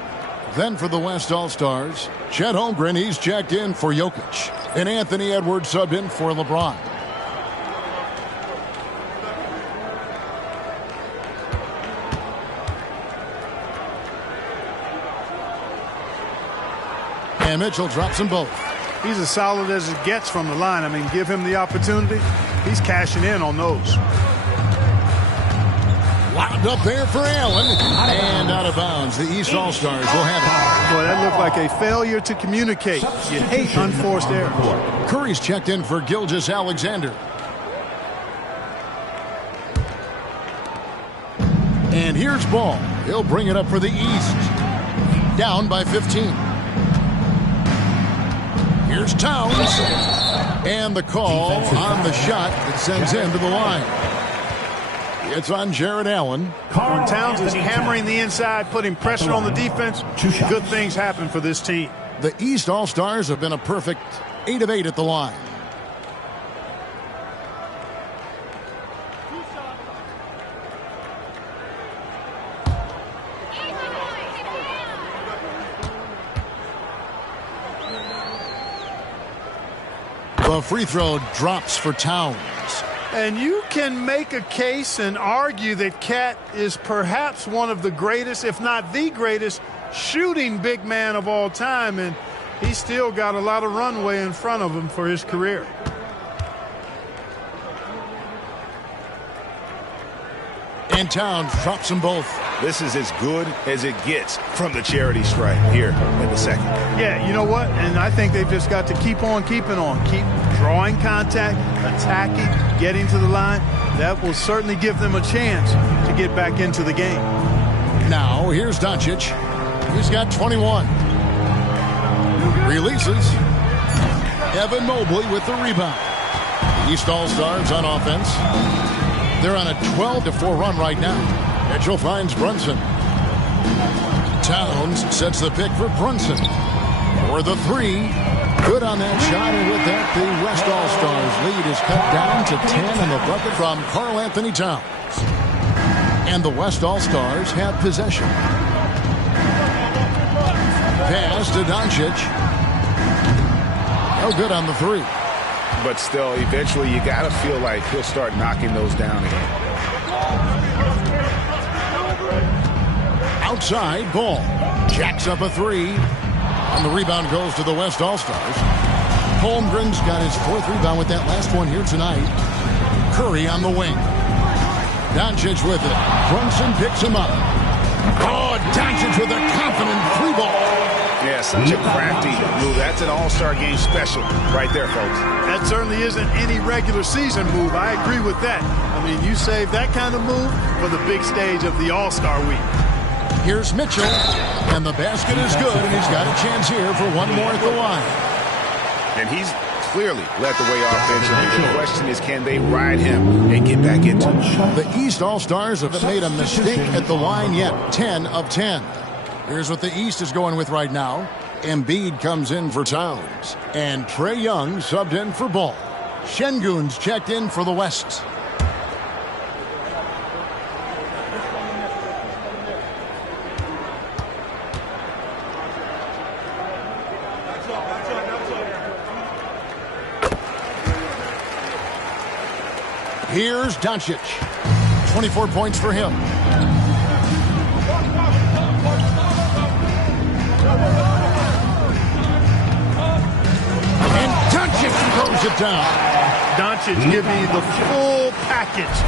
Then for the West All-Stars, Chet Holmgren, he's checked in for Jokic. And Anthony Edwards subbed in for LeBron. And Mitchell drops them both. He's as solid as it gets from the line. I mean, give him the opportunity. He's cashing in on those. Wound up there for Allen. And out of bounds. The East All-Stars will have it. Boy, that looked like a failure to communicate. You hate unforced errors. Curry's checked in for Gilgeous-Alexander. And here's Ball. He'll bring it up for the East. Down by 15. Here's Towns. And the call on the shot that sends him to the line. It's on Jared Allen. When Towns is hammering the inside, putting pressure on the defense, good things happen for this team. The East All-Stars have been a perfect 8 of 8 at the line. The free throw drops for Towns. And you can make a case and argue that Cat is perhaps one of the greatest, if not the greatest, shooting big man of all time. And he's still got a lot of runway in front of him for his career. And Towns drops them both. This is as good as it gets from the charity stripe here in the second. Yeah, you know what? And I think they've just got to keep on keeping on. Keep drawing contact, attacking, getting to the line. That will certainly give them a chance to get back into the game. Now, here's Doncic. He's got 21. Releases. Evan Mobley with the rebound. The East All-Stars on offense. They're on a 12-4 run right now. Mitchell finds Brunson. Towns sets the pick for Brunson. For the three. Good on that shot, and with that, the West All-Stars lead is cut down to 10 in the bucket from Karl Anthony Towns. And the West All-Stars have possession. Pass to Doncic. No good on the three. But still, eventually, you got to feel like he'll start knocking those down again. Outside, Ball jacks up a three. And the rebound goes to the West All-Stars. Holmgren's got his 4th rebound with that last one here tonight. Curry on the wing. Doncic with it. Brunson picks him up. Oh, Doncic with a confident three ball. Yeah, such a crafty move. That's an all-star game special right there, folks. That certainly isn't any regular season move. I agree with that. I mean, you save that kind of move for the big stage of the All-Star week. Here's Mitchell, and the basket is good, and he's got a chance here for one more at the line. And he's clearly led the way offensively. The question is, can they ride him and get back into it? The East All-Stars haven't made a mistake at the line yet. 10 of 10. Here's what the East is going with right now. Embiid comes in for Towns. And Trae Young subbed in for Ball. Şengün's checked in for the West. Here's Doncic. 24 points for him. And Doncic throws it down. Doncic giving you the full package.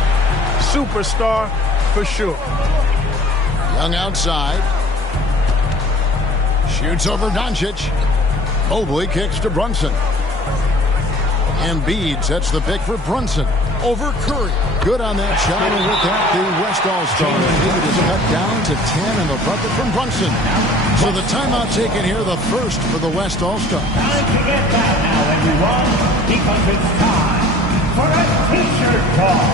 Superstar for sure. Young outside. Shoots over Doncic. Mobley kicks to Brunson. Embiid sets the pick for Brunson. Over Curry. Good on that shot, and with that, the West All-Stars lead is cut down to 10 in the bucket from Brunson. So the timeout taken here, the first for the West All-Stars. Time to get back now, everyone, because it's time for a t-shirt call.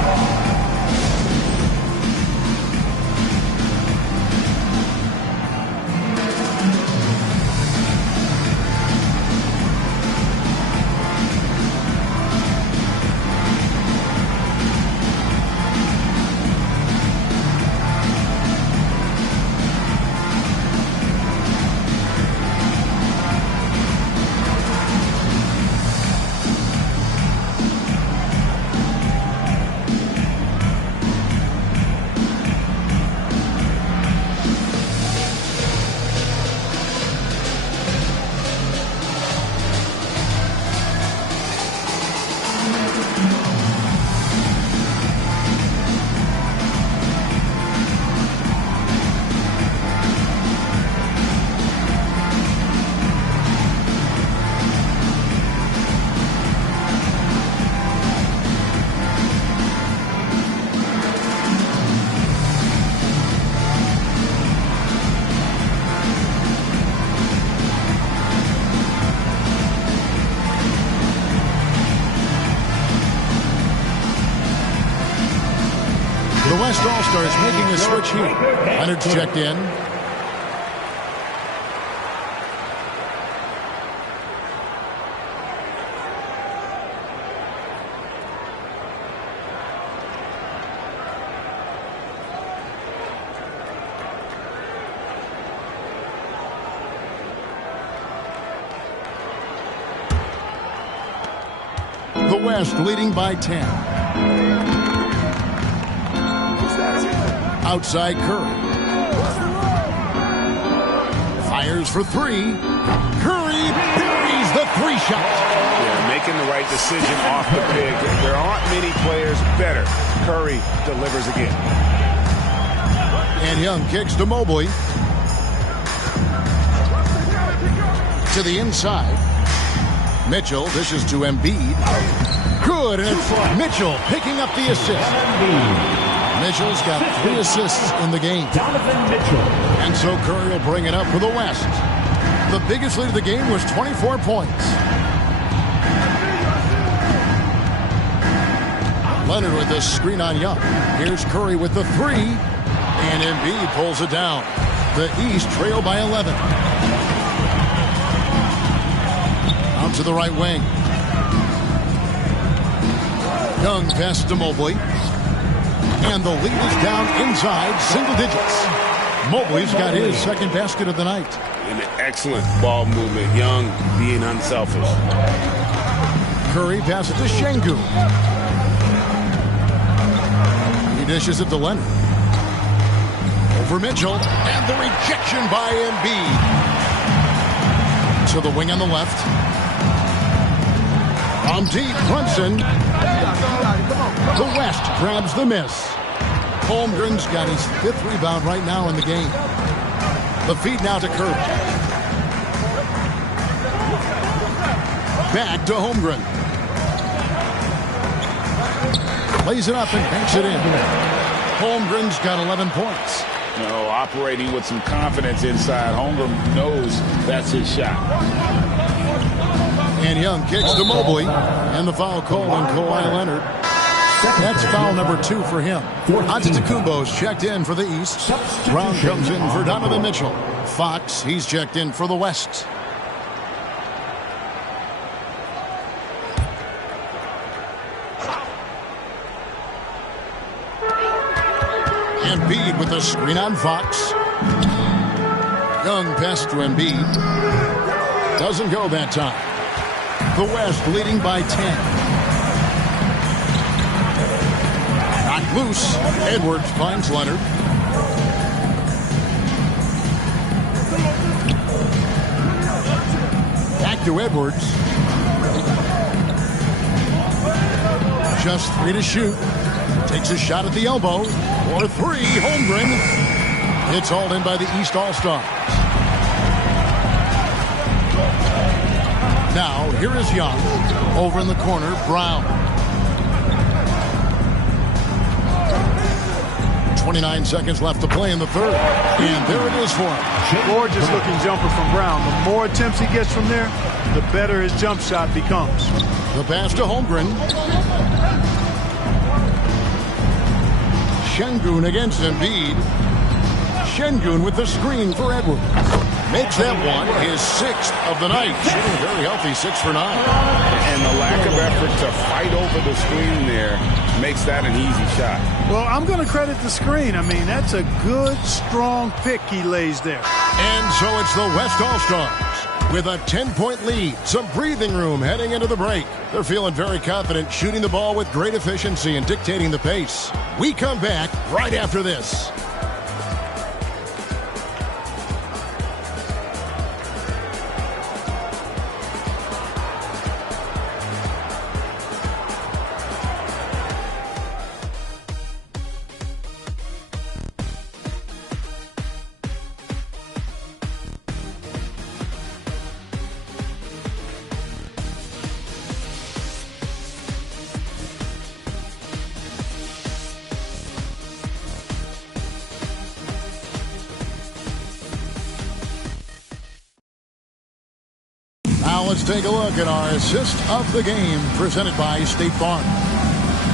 All-Stars making a switch here. Leonard's checked in. The West leading by 10. Outside Curry. Fires for three. Curry buries the three shot. Yeah, making the right decision off the pick. There aren't many players better. Curry delivers again. And Young kicks to Mobley. To the inside. Mitchell dishes to Embiid. Good, and it's Mitchell picking up the assist. Mitchell's got 3 assists in the game. Donovan Mitchell. And so Curry will bring it up for the West. The biggest lead of the game was 24 points. Leonard with the screen on Young. Here's Curry with the 3. And Embiid pulls it down. The East trail by 11. Out to the right wing. Young pass to Mobley. And the lead is down inside single digits. Mobley's got his second basket of the night. And an excellent ball movement. Young being unselfish. Curry passes to Şengün. He dishes it to Leonard. Over Mitchell. And the rejection by Embiid. To the wing on the left. From deep, Brunson. The West grabs the miss. Holmgren's got his 5th rebound right now in the game. The feed now to Curry. Back to Holmgren. Lays it up and banks it in. Holmgren's got 11 points. Operating with some confidence inside. Holmgren knows that's his shot. And Young kicks to Mobley. And the foul call on Kawhi Leonard. That's foul number 2 for him. Antetokounmpo's checked in for the East. Brown comes in for Donovan Mitchell. Fox, he's checked in for the West. Embiid with the screen on Fox. Young pass to Embiid. Doesn't go that time. The West leading by 10. Knocked loose. Edwards finds Leonard. Back to Edwards. Just 3 to shoot. Takes a shot at the elbow. For 3, Holmgren. It's hauled in by the East All-Stars. Now, here is Young. Over in the corner, Brown. 29 seconds left to play in the third. And there it is for him. Gorgeous looking jumper from Brown. The more attempts he gets from there, the better his jump shot becomes. The pass to Holmgren. Şengün against Embiid. Şengün with the screen for Edwards. Makes that one his 6th of the night. Shooting very healthy, 6 for 9. And the lack of effort to fight over the screen there makes that an easy shot. Well, I'm going to credit the screen. I mean, that's a good, strong pick he lays there. And so it's the West All-Stars with a 10-point lead. Some breathing room heading into the break. They're feeling very confident, shooting the ball with great efficiency and dictating the pace. We come back right after this. Now let's take a look at our assist of the game presented by State Farm.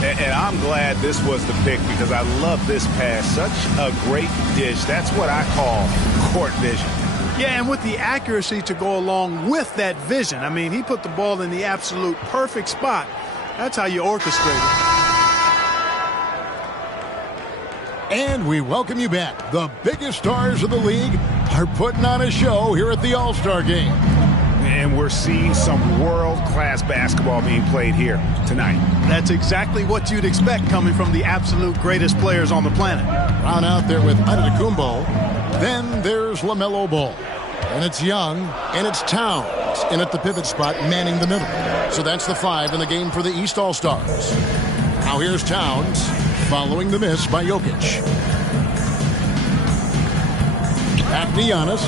And I'm glad this was the pick because I love this pass. Such a great dish. That's what I call court vision. Yeah, and with the accuracy to go along with that vision. I mean, he put the ball in the absolute perfect spot. That's how you orchestrate it. And we welcome you back. The biggest stars of the league are putting on a show here at the All-Star Game. And we're seeing some world-class basketball being played here tonight. That's exactly what you'd expect coming from the absolute greatest players on the planet. Brown out there with Antetokounmpo. Then there's LaMelo Ball. And it's Young, and it's Towns. And at the pivot spot, manning the middle. So that's the 5 in the game for the East All-Stars. Now here's Towns, following the miss by Jokic. Back to Giannis.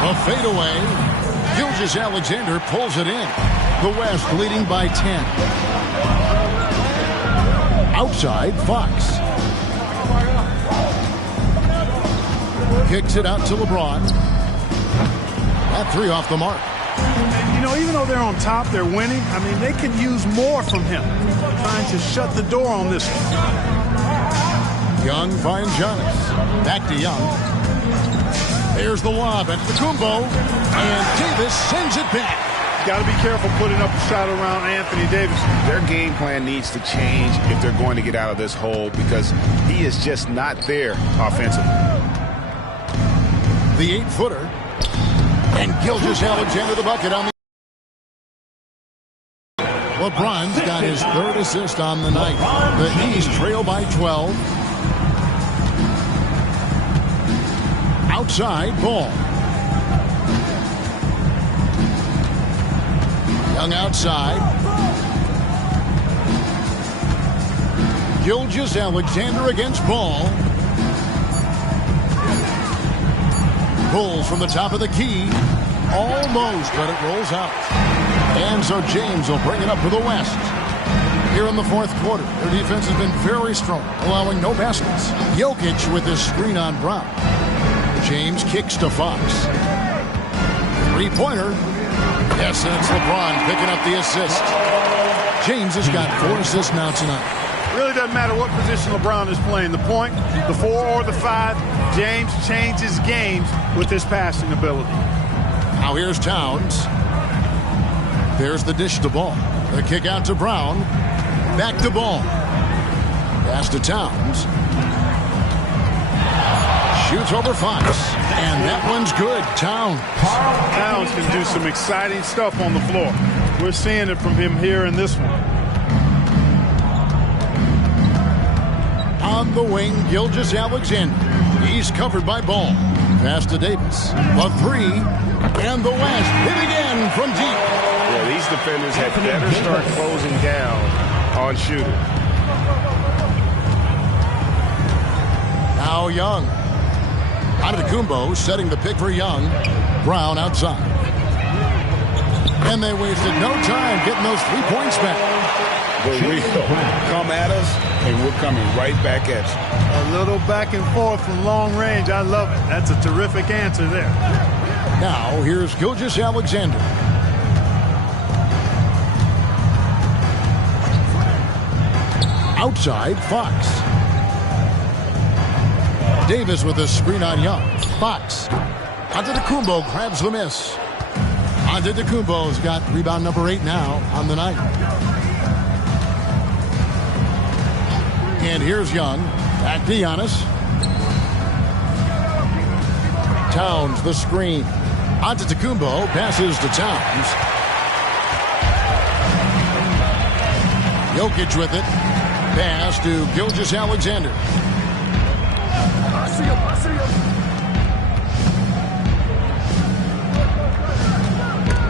A fadeaway. Gilgeous-Alexander pulls it in. The West leading by 10. Outside, Fox. Kicks it out to LeBron. That 3 off the mark. You know, even though they're on top, they're winning. I mean, they can use more from him. Trying to shut the door on this one. Young finds Giannis. Back to Young. There's the lob at Antetokounmpo. And Davis sends it back. Got to be careful putting up a shot around Anthony Davis. Their game plan needs to change if they're going to get out of this hole because he is just not there offensively. The 8-footer. And Gilgeous-Alexander the bucket on the... LeBron's got his 3rd assist on the night. The East trail by 12. Outside, Ball. Young outside. Gilgeous-Alexander against Ball. Pulls from the top of the key. Almost, but it rolls out. And so James will bring it up for the West. Here in the 4th quarter, their defense has been very strong, allowing no baskets. Jokic with his screen on Brown. James kicks to Fox. 3-pointer. Yes, and it's LeBron picking up the assist. James has got 4 assists now tonight. Really doesn't matter what position LeBron is playing, the point, the 4 or the 5. James changes games with his passing ability. Now here's Towns. There's the dish to Ball. The kick out to Brown. Back to Ball. Pass to Towns. Shoots over Fox. And that one's good. Towns can do some exciting stuff on the floor. We're seeing it from him here in this one. On the wing, Gilgeous-Alexander. He's covered by Ball. Pass to Davis. The 3. And the West hit again from deep. Yeah, these defenders had better start closing down on shooting. Now Young. Antetokounmpo setting the pick for Young. Brown outside. And they wasted no time getting those 3 points back. But we come at us, and we're coming right back at you. A little back and forth from long range. I love it. That's a terrific answer there. Now here's Gilgeous-Alexander. Outside, Fox. Davis with a screen on Young. Fox. Antetokounmpo grabs the miss. Antetokounmpo's got rebound number 8 now on the night. And here's Young. Back to Giannis. Towns the screen. Antetokounmpo passes to Towns. Jokic with it. Pass to Gilgeous-Alexander.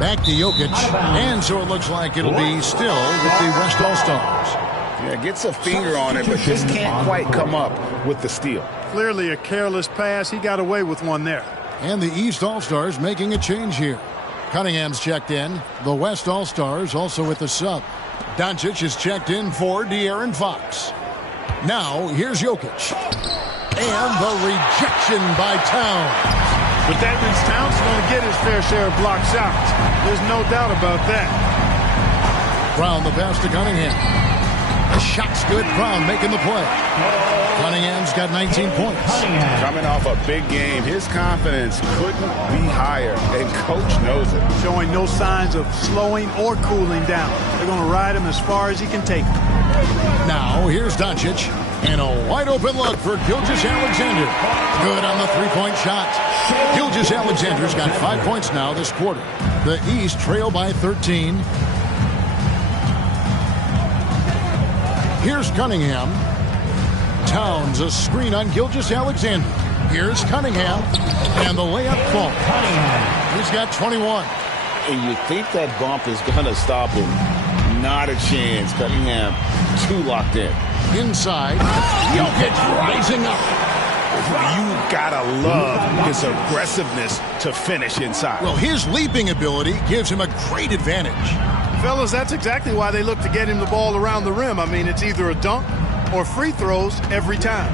Back to Jokic. And so it looks like it'll be still with the West All-Stars. Yeah, gets a finger on it, but just can't quite come up with the steal. Clearly a careless pass. He got away with one there. And the East All-Stars making a change here. Cunningham's checked in. The West All-Stars also with the sub. Doncic is checked in for De'Aaron Fox. Now, here's Jokic. And the rejection by Towns. But that means Towns is going to get his fair share of block shots. There's no doubt about that. Brown the pass to Cunningham. The shot's good. Brown making the play. Cunningham's got 19 points. Coming off a big game, his confidence couldn't be higher, and coach knows it. Showing no signs of slowing or cooling down. They're going to ride him as far as he can take him. Now, here's Doncic. And a wide-open look for Gilgeous-Alexander. Good on the three-point shot. Gilgeous-Alexander's got 5 points now this quarter. The East trail by 13. Here's Cunningham. Towns a screen on Gilgeous-Alexander. Here's Cunningham. And the layup falls. He's got 21. And you think that bump is going to stop him. Not a chance. Cunningham too locked in. Inside. Jokic rising up. You gotta love his aggressiveness to finish inside. Well, his leaping ability gives him a great advantage. Fellas, that's exactly why they look to get him the ball around the rim. I mean, it's either a dunk or free throws every time.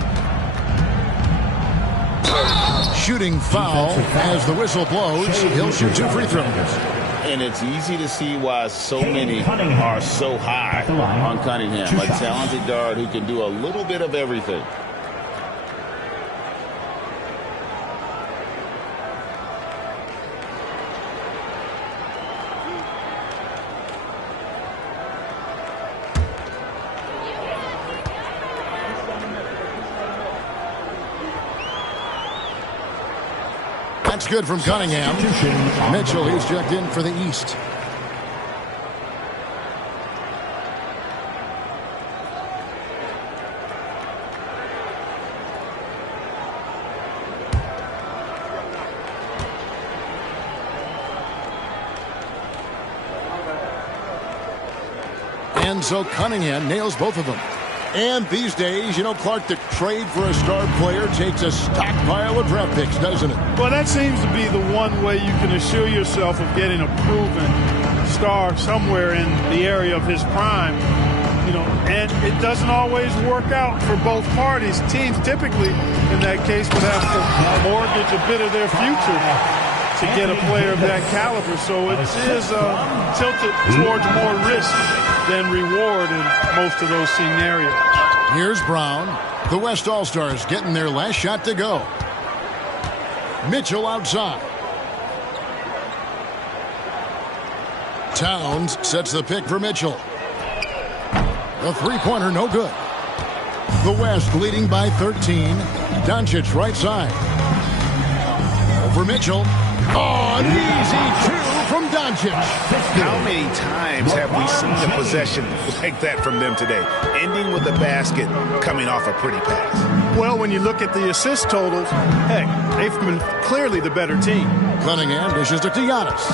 Shooting foul as the whistle blows. He'll shoot 2 free throws. And it's easy to see why so many are so high on Cunningham. A talented guard who can do a little bit of everything. That's good from Cunningham. Mitchell, he's checked in for the East. And so Cunningham nails both of them. And these days, you know, Clark, the trade for a star player takes a stockpile of draft picks, doesn't it? Well, that seems to be the one way you can assure yourself of getting a proven star somewhere in the area of his prime. You know, and it doesn't always work out for both parties. Teams typically, in that case, would have to mortgage a bit of their future to get a player of that caliber. So it is tilted towards more risk than reward in most of those scenarios. Here's Brown. The West All-Stars getting their last shot to go. Mitchell outside. Towns sets the pick for Mitchell. The three-pointer no good. The West leading by 13. Doncic right side. Over Mitchell. Oh, an easy two from Doncic. How many times have we seen a possession like that from them today? Ending with a basket, coming off a pretty pass. Well, when you look at the assist totals, heck, they've been clearly the better team. Cunningham dishes it to Giannis.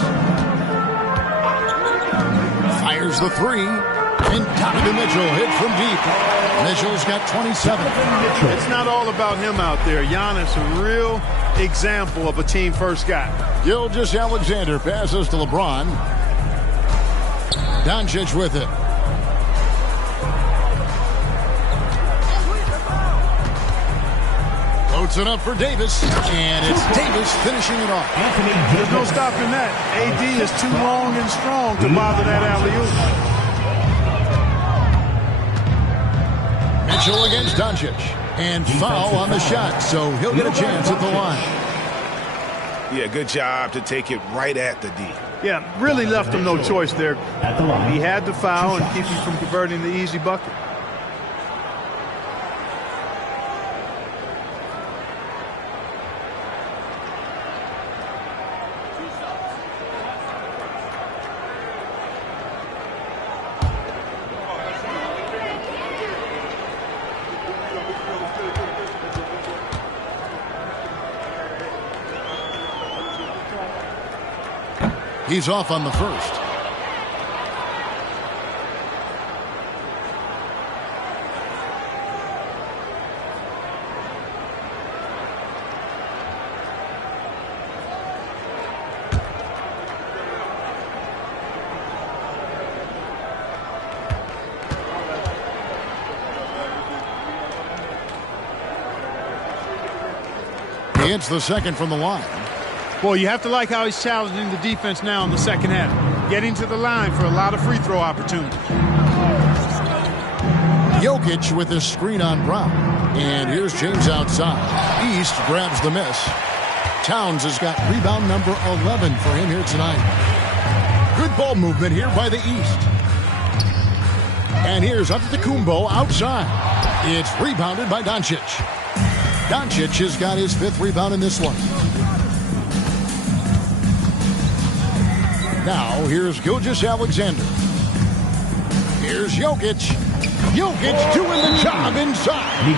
Fires the three. And Donovan Mitchell hits from deep. Mitchell's got 27. It's not all about him out there. Giannis, a real example of a team-first guy. Gilgeous-Alexander passes to LeBron. Doncic with it. Floats it up for Davis. And it's Davis finishing it off. There's no stopping that. AD is too long and strong to bother that alley-oop. Mitchell against Doncic. And foul on the shot, so he'll get a chance at the line. Yeah, good job to take it right at the D. Yeah, really left him no choice there. He had to foul and keep him from converting the easy bucket. He's off on the first. He hits the second from the line. Well, you have to like how he's challenging the defense now in the second half. Getting to the line for a lot of free throw opportunities. Jokic with his screen on Brown. And here's James outside. East grabs the miss. Towns has got rebound number 11 for him here tonight. Good ball movement here by the East. And here's Antetokounmpo outside. It's rebounded by Doncic. Doncic has got his 5th rebound in this one. Now here's Gilgeous-Alexander. Here's Jokic. Jokic doing the job inside.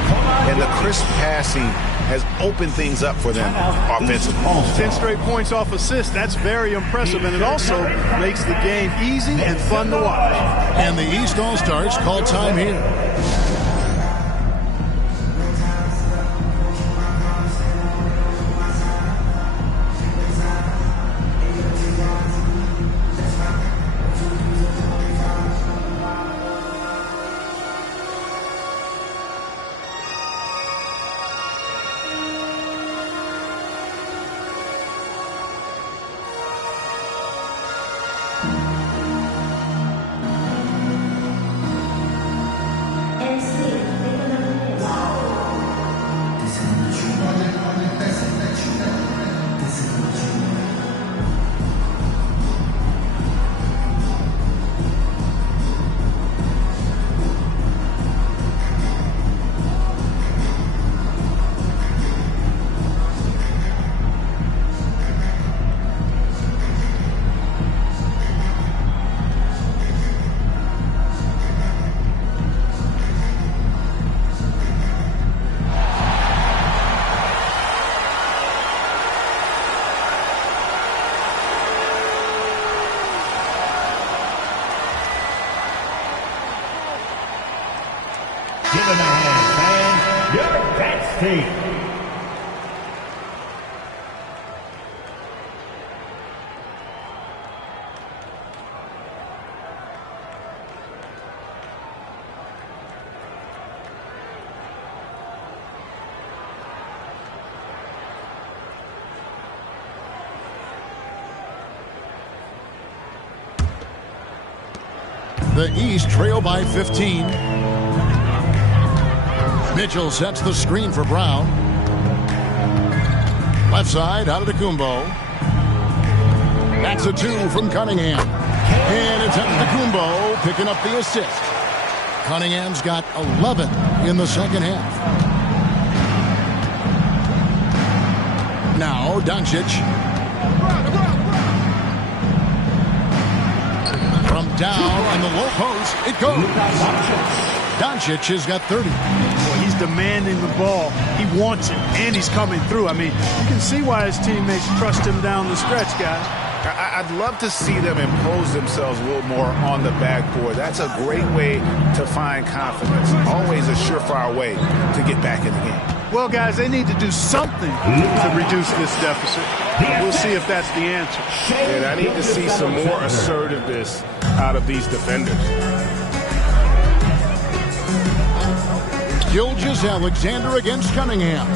And the crisp passing has opened things up for them offensively. 10 straight points off assists. That's very impressive, and it also makes the game easy and fun to watch. And the East All-Stars call time here. Give him a hand, fans. Your best team. The East trail by 15. Mitchell sets the screen for Brown. Left side, Antetokounmpo. That's a 2 from Cunningham. And it's Antetokounmpo picking up the assist. Cunningham's got 11 in the second half. Now Doncic. From down on the low post, it goes. Doncic has got 30. Well, he's demanding the ball. He wants it, and he's coming through. I mean, you can see why his teammates trust him down the stretch, guys. I'd love to see them impose themselves a little more on the backboard. That's a great way to find confidence. Always a surefire way to get back in the game. Well, guys, they need to do something to reduce this deficit. We'll see if that's the answer. And I need to see some more assertiveness out of these defenders. Gilgeous-Alexander against Cunningham.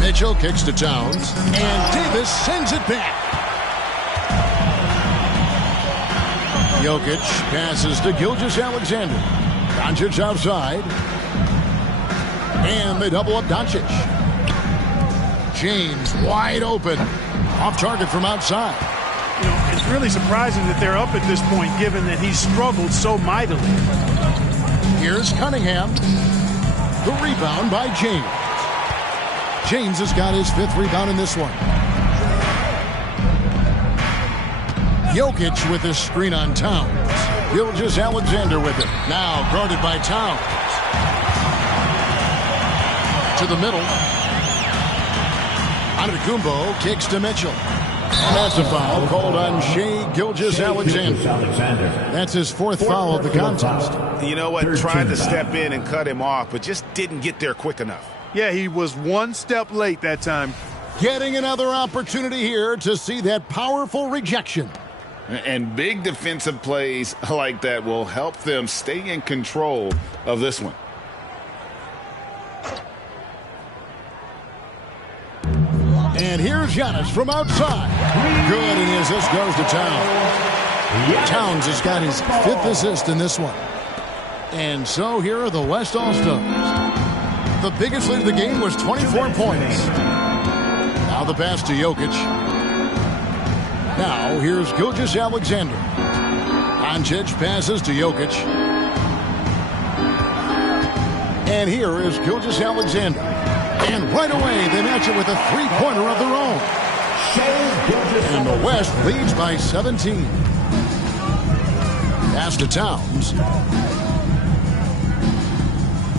Mitchell kicks to Towns, and Davis sends it back. Jokic passes to Gilgeous-Alexander. Doncic outside. And they double up Doncic. James wide open. Off target from outside. You know, it's really surprising that they're up at this point, given that he's struggled so mightily. Here's Cunningham. The rebound by James. James has got his 5th rebound in this one. Jokic with his screen on Towns. Gilgeous-Alexander with it. Now guarded by Towns. To the middle. Antetokounmpo kicks to Mitchell. And that's a foul called on Shai Gilgeous-Alexander. That's his 4th foul of the contest. You know what? Tried to step in and cut him off, but just didn't get there quick enough. Yeah, he was one step late that time. Getting another opportunity here to see that powerful rejection. And big defensive plays like that will help them stay in control of this one. And here's Giannis from outside. Good, and the assist goes to Towns. Towns has got his 5th assist in this one. And so here are the West All-Stars. The biggest lead of the game was 24 points. Now the pass to Jokic. Now here's Gilgeous-Alexander. Doncic passes to Jokic. And here is Gilgeous-Alexander. And right away they match it with a three-pointer of their own. And the West leads by 17. Pass to Towns.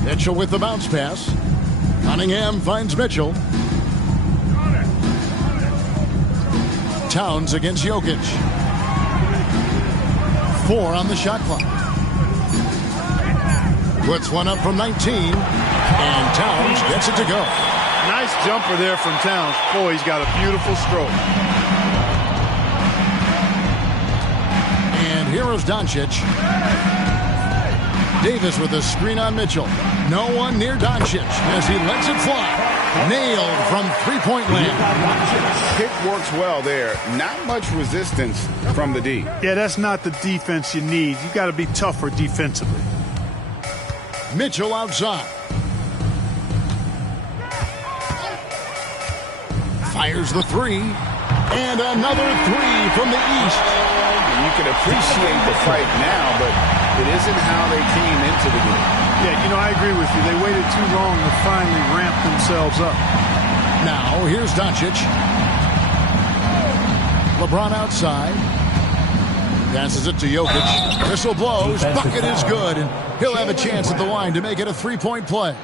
Mitchell with the bounce pass. Cunningham finds Mitchell. Towns against Jokic. 4 on the shot clock. Puts one up from 19. And Towns gets it to go. Nice jumper there from Towns. Boy, he's got a beautiful stroke. And here is Doncic. Davis with a screen on Mitchell. No one near Doncic as he lets it fly. Nailed from three-point land. Pick works well there. Not much resistance from the D. Yeah, that's not the defense you need. You got to be tougher defensively. Mitchell outside. Fires the three. And another three from the East. You can appreciate the fight now, but it isn't how they came into the game. Yeah, you know, I agree with you. They waited too long to finally ramp themselves up. Now, here's Doncic. LeBron outside. Passes it to Jokic. Whistle blows. Bucket is good. And he'll have a chance at the line to make it a three-point play.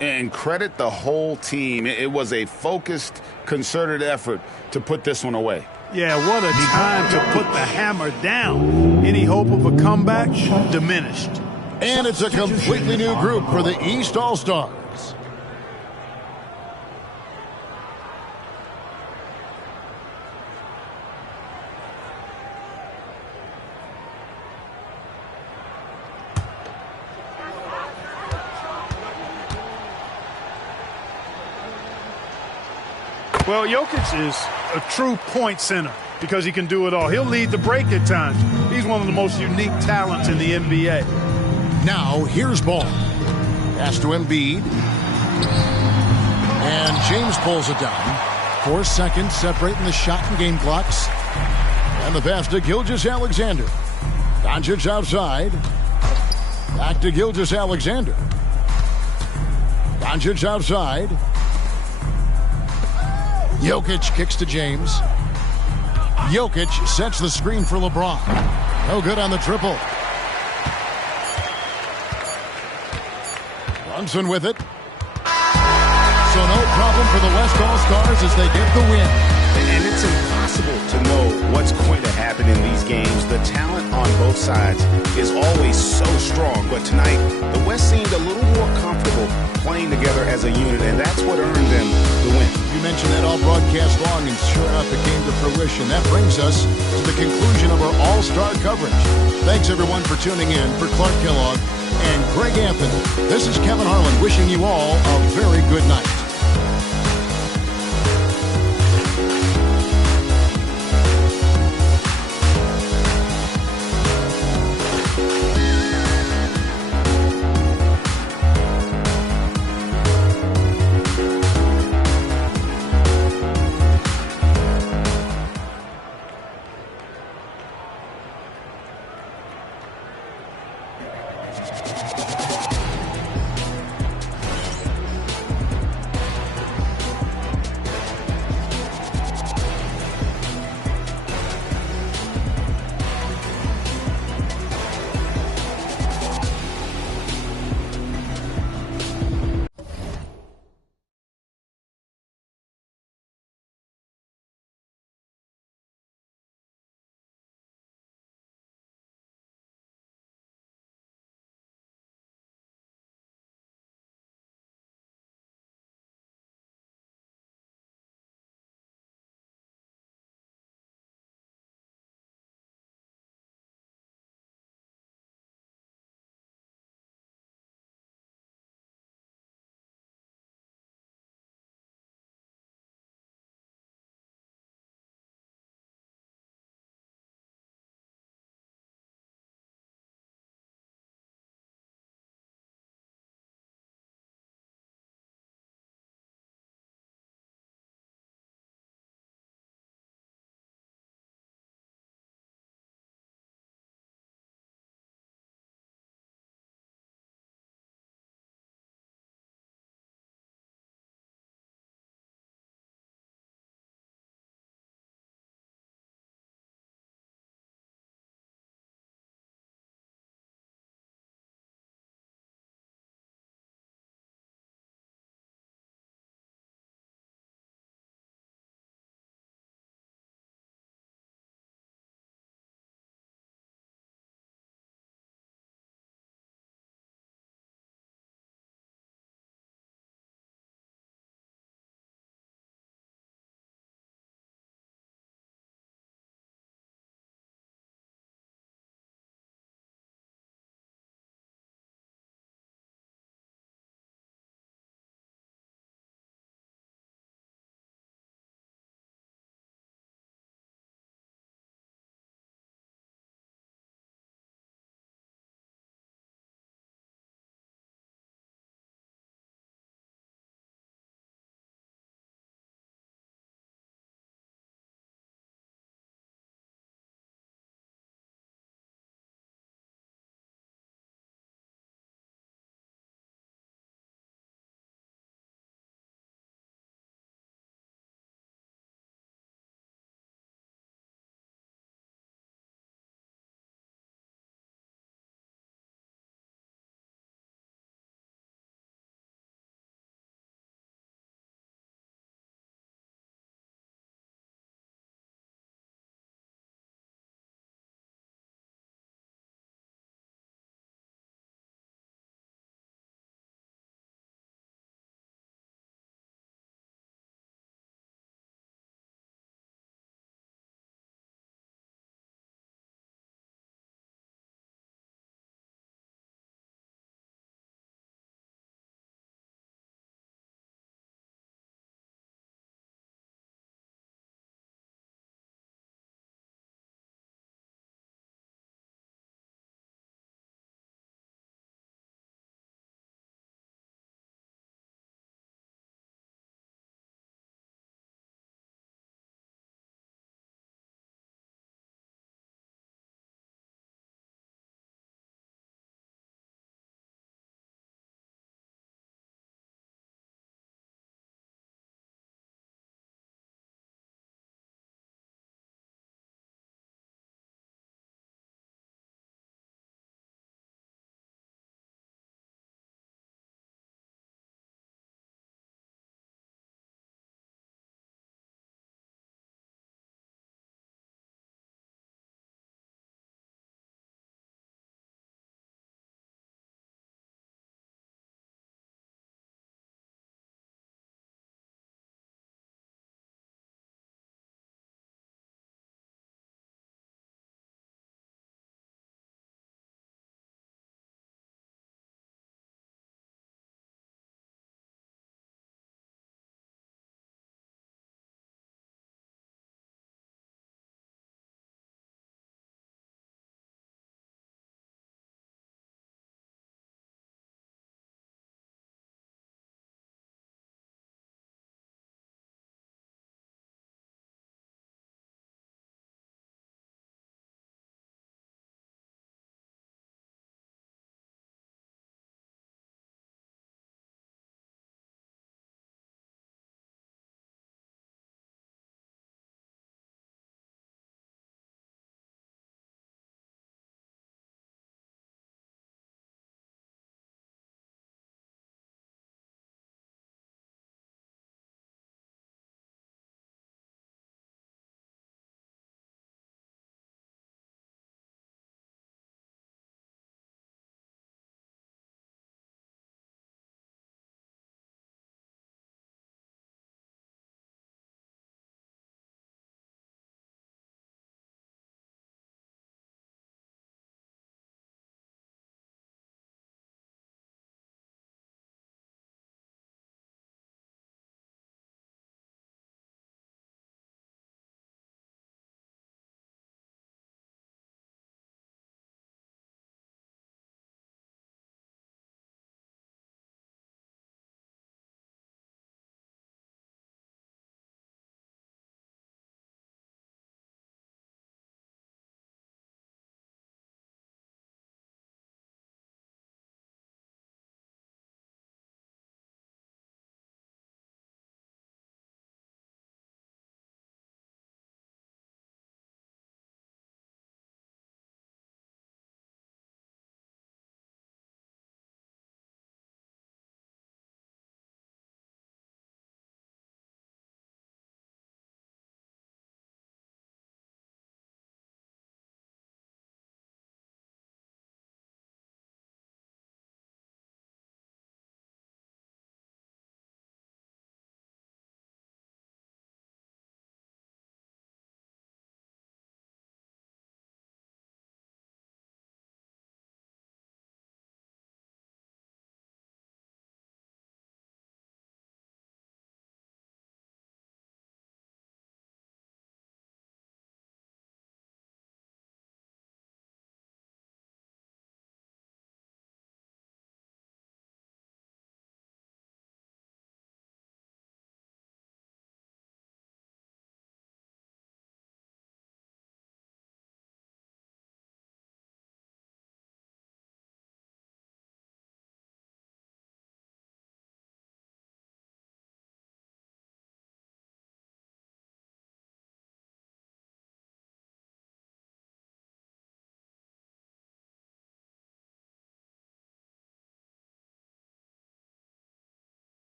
And credit the whole team. It was a focused, concerted effort to put this one away. Yeah, what a time to put the hammer down. Any hope of a comeback? Diminished. And it's a completely new group for the East All-Stars. Well, Jokic is a true point center because he can do it all. He'll lead the break at times. He's one of the most unique talents in the NBA. Now, here's ball. Pass to Embiid. And James pulls it down. 4 seconds separating the shot and game clocks. And the pass to Gilgeous-Alexander. Doncic outside. Back to Gilgeous-Alexander. Doncic outside. Jokic kicks to James. Jokic sets the screen for LeBron. No good on the triple. Brunson with it. So no problem for the West All-Stars as they get the win. And it's impossible to know what's going to happen in these games. The talent on both sides is always so strong. But tonight, the West seemed a little more comfortable playing together as a unit, and that's what earned them the win. You mentioned that all broadcast long, and sure enough, it came to fruition. That brings us to the conclusion of our All-Star coverage. Thanks, everyone, for tuning in. For Clark Kellogg and Greg Anthony, this is Kevin Harlan wishing you all a very good night.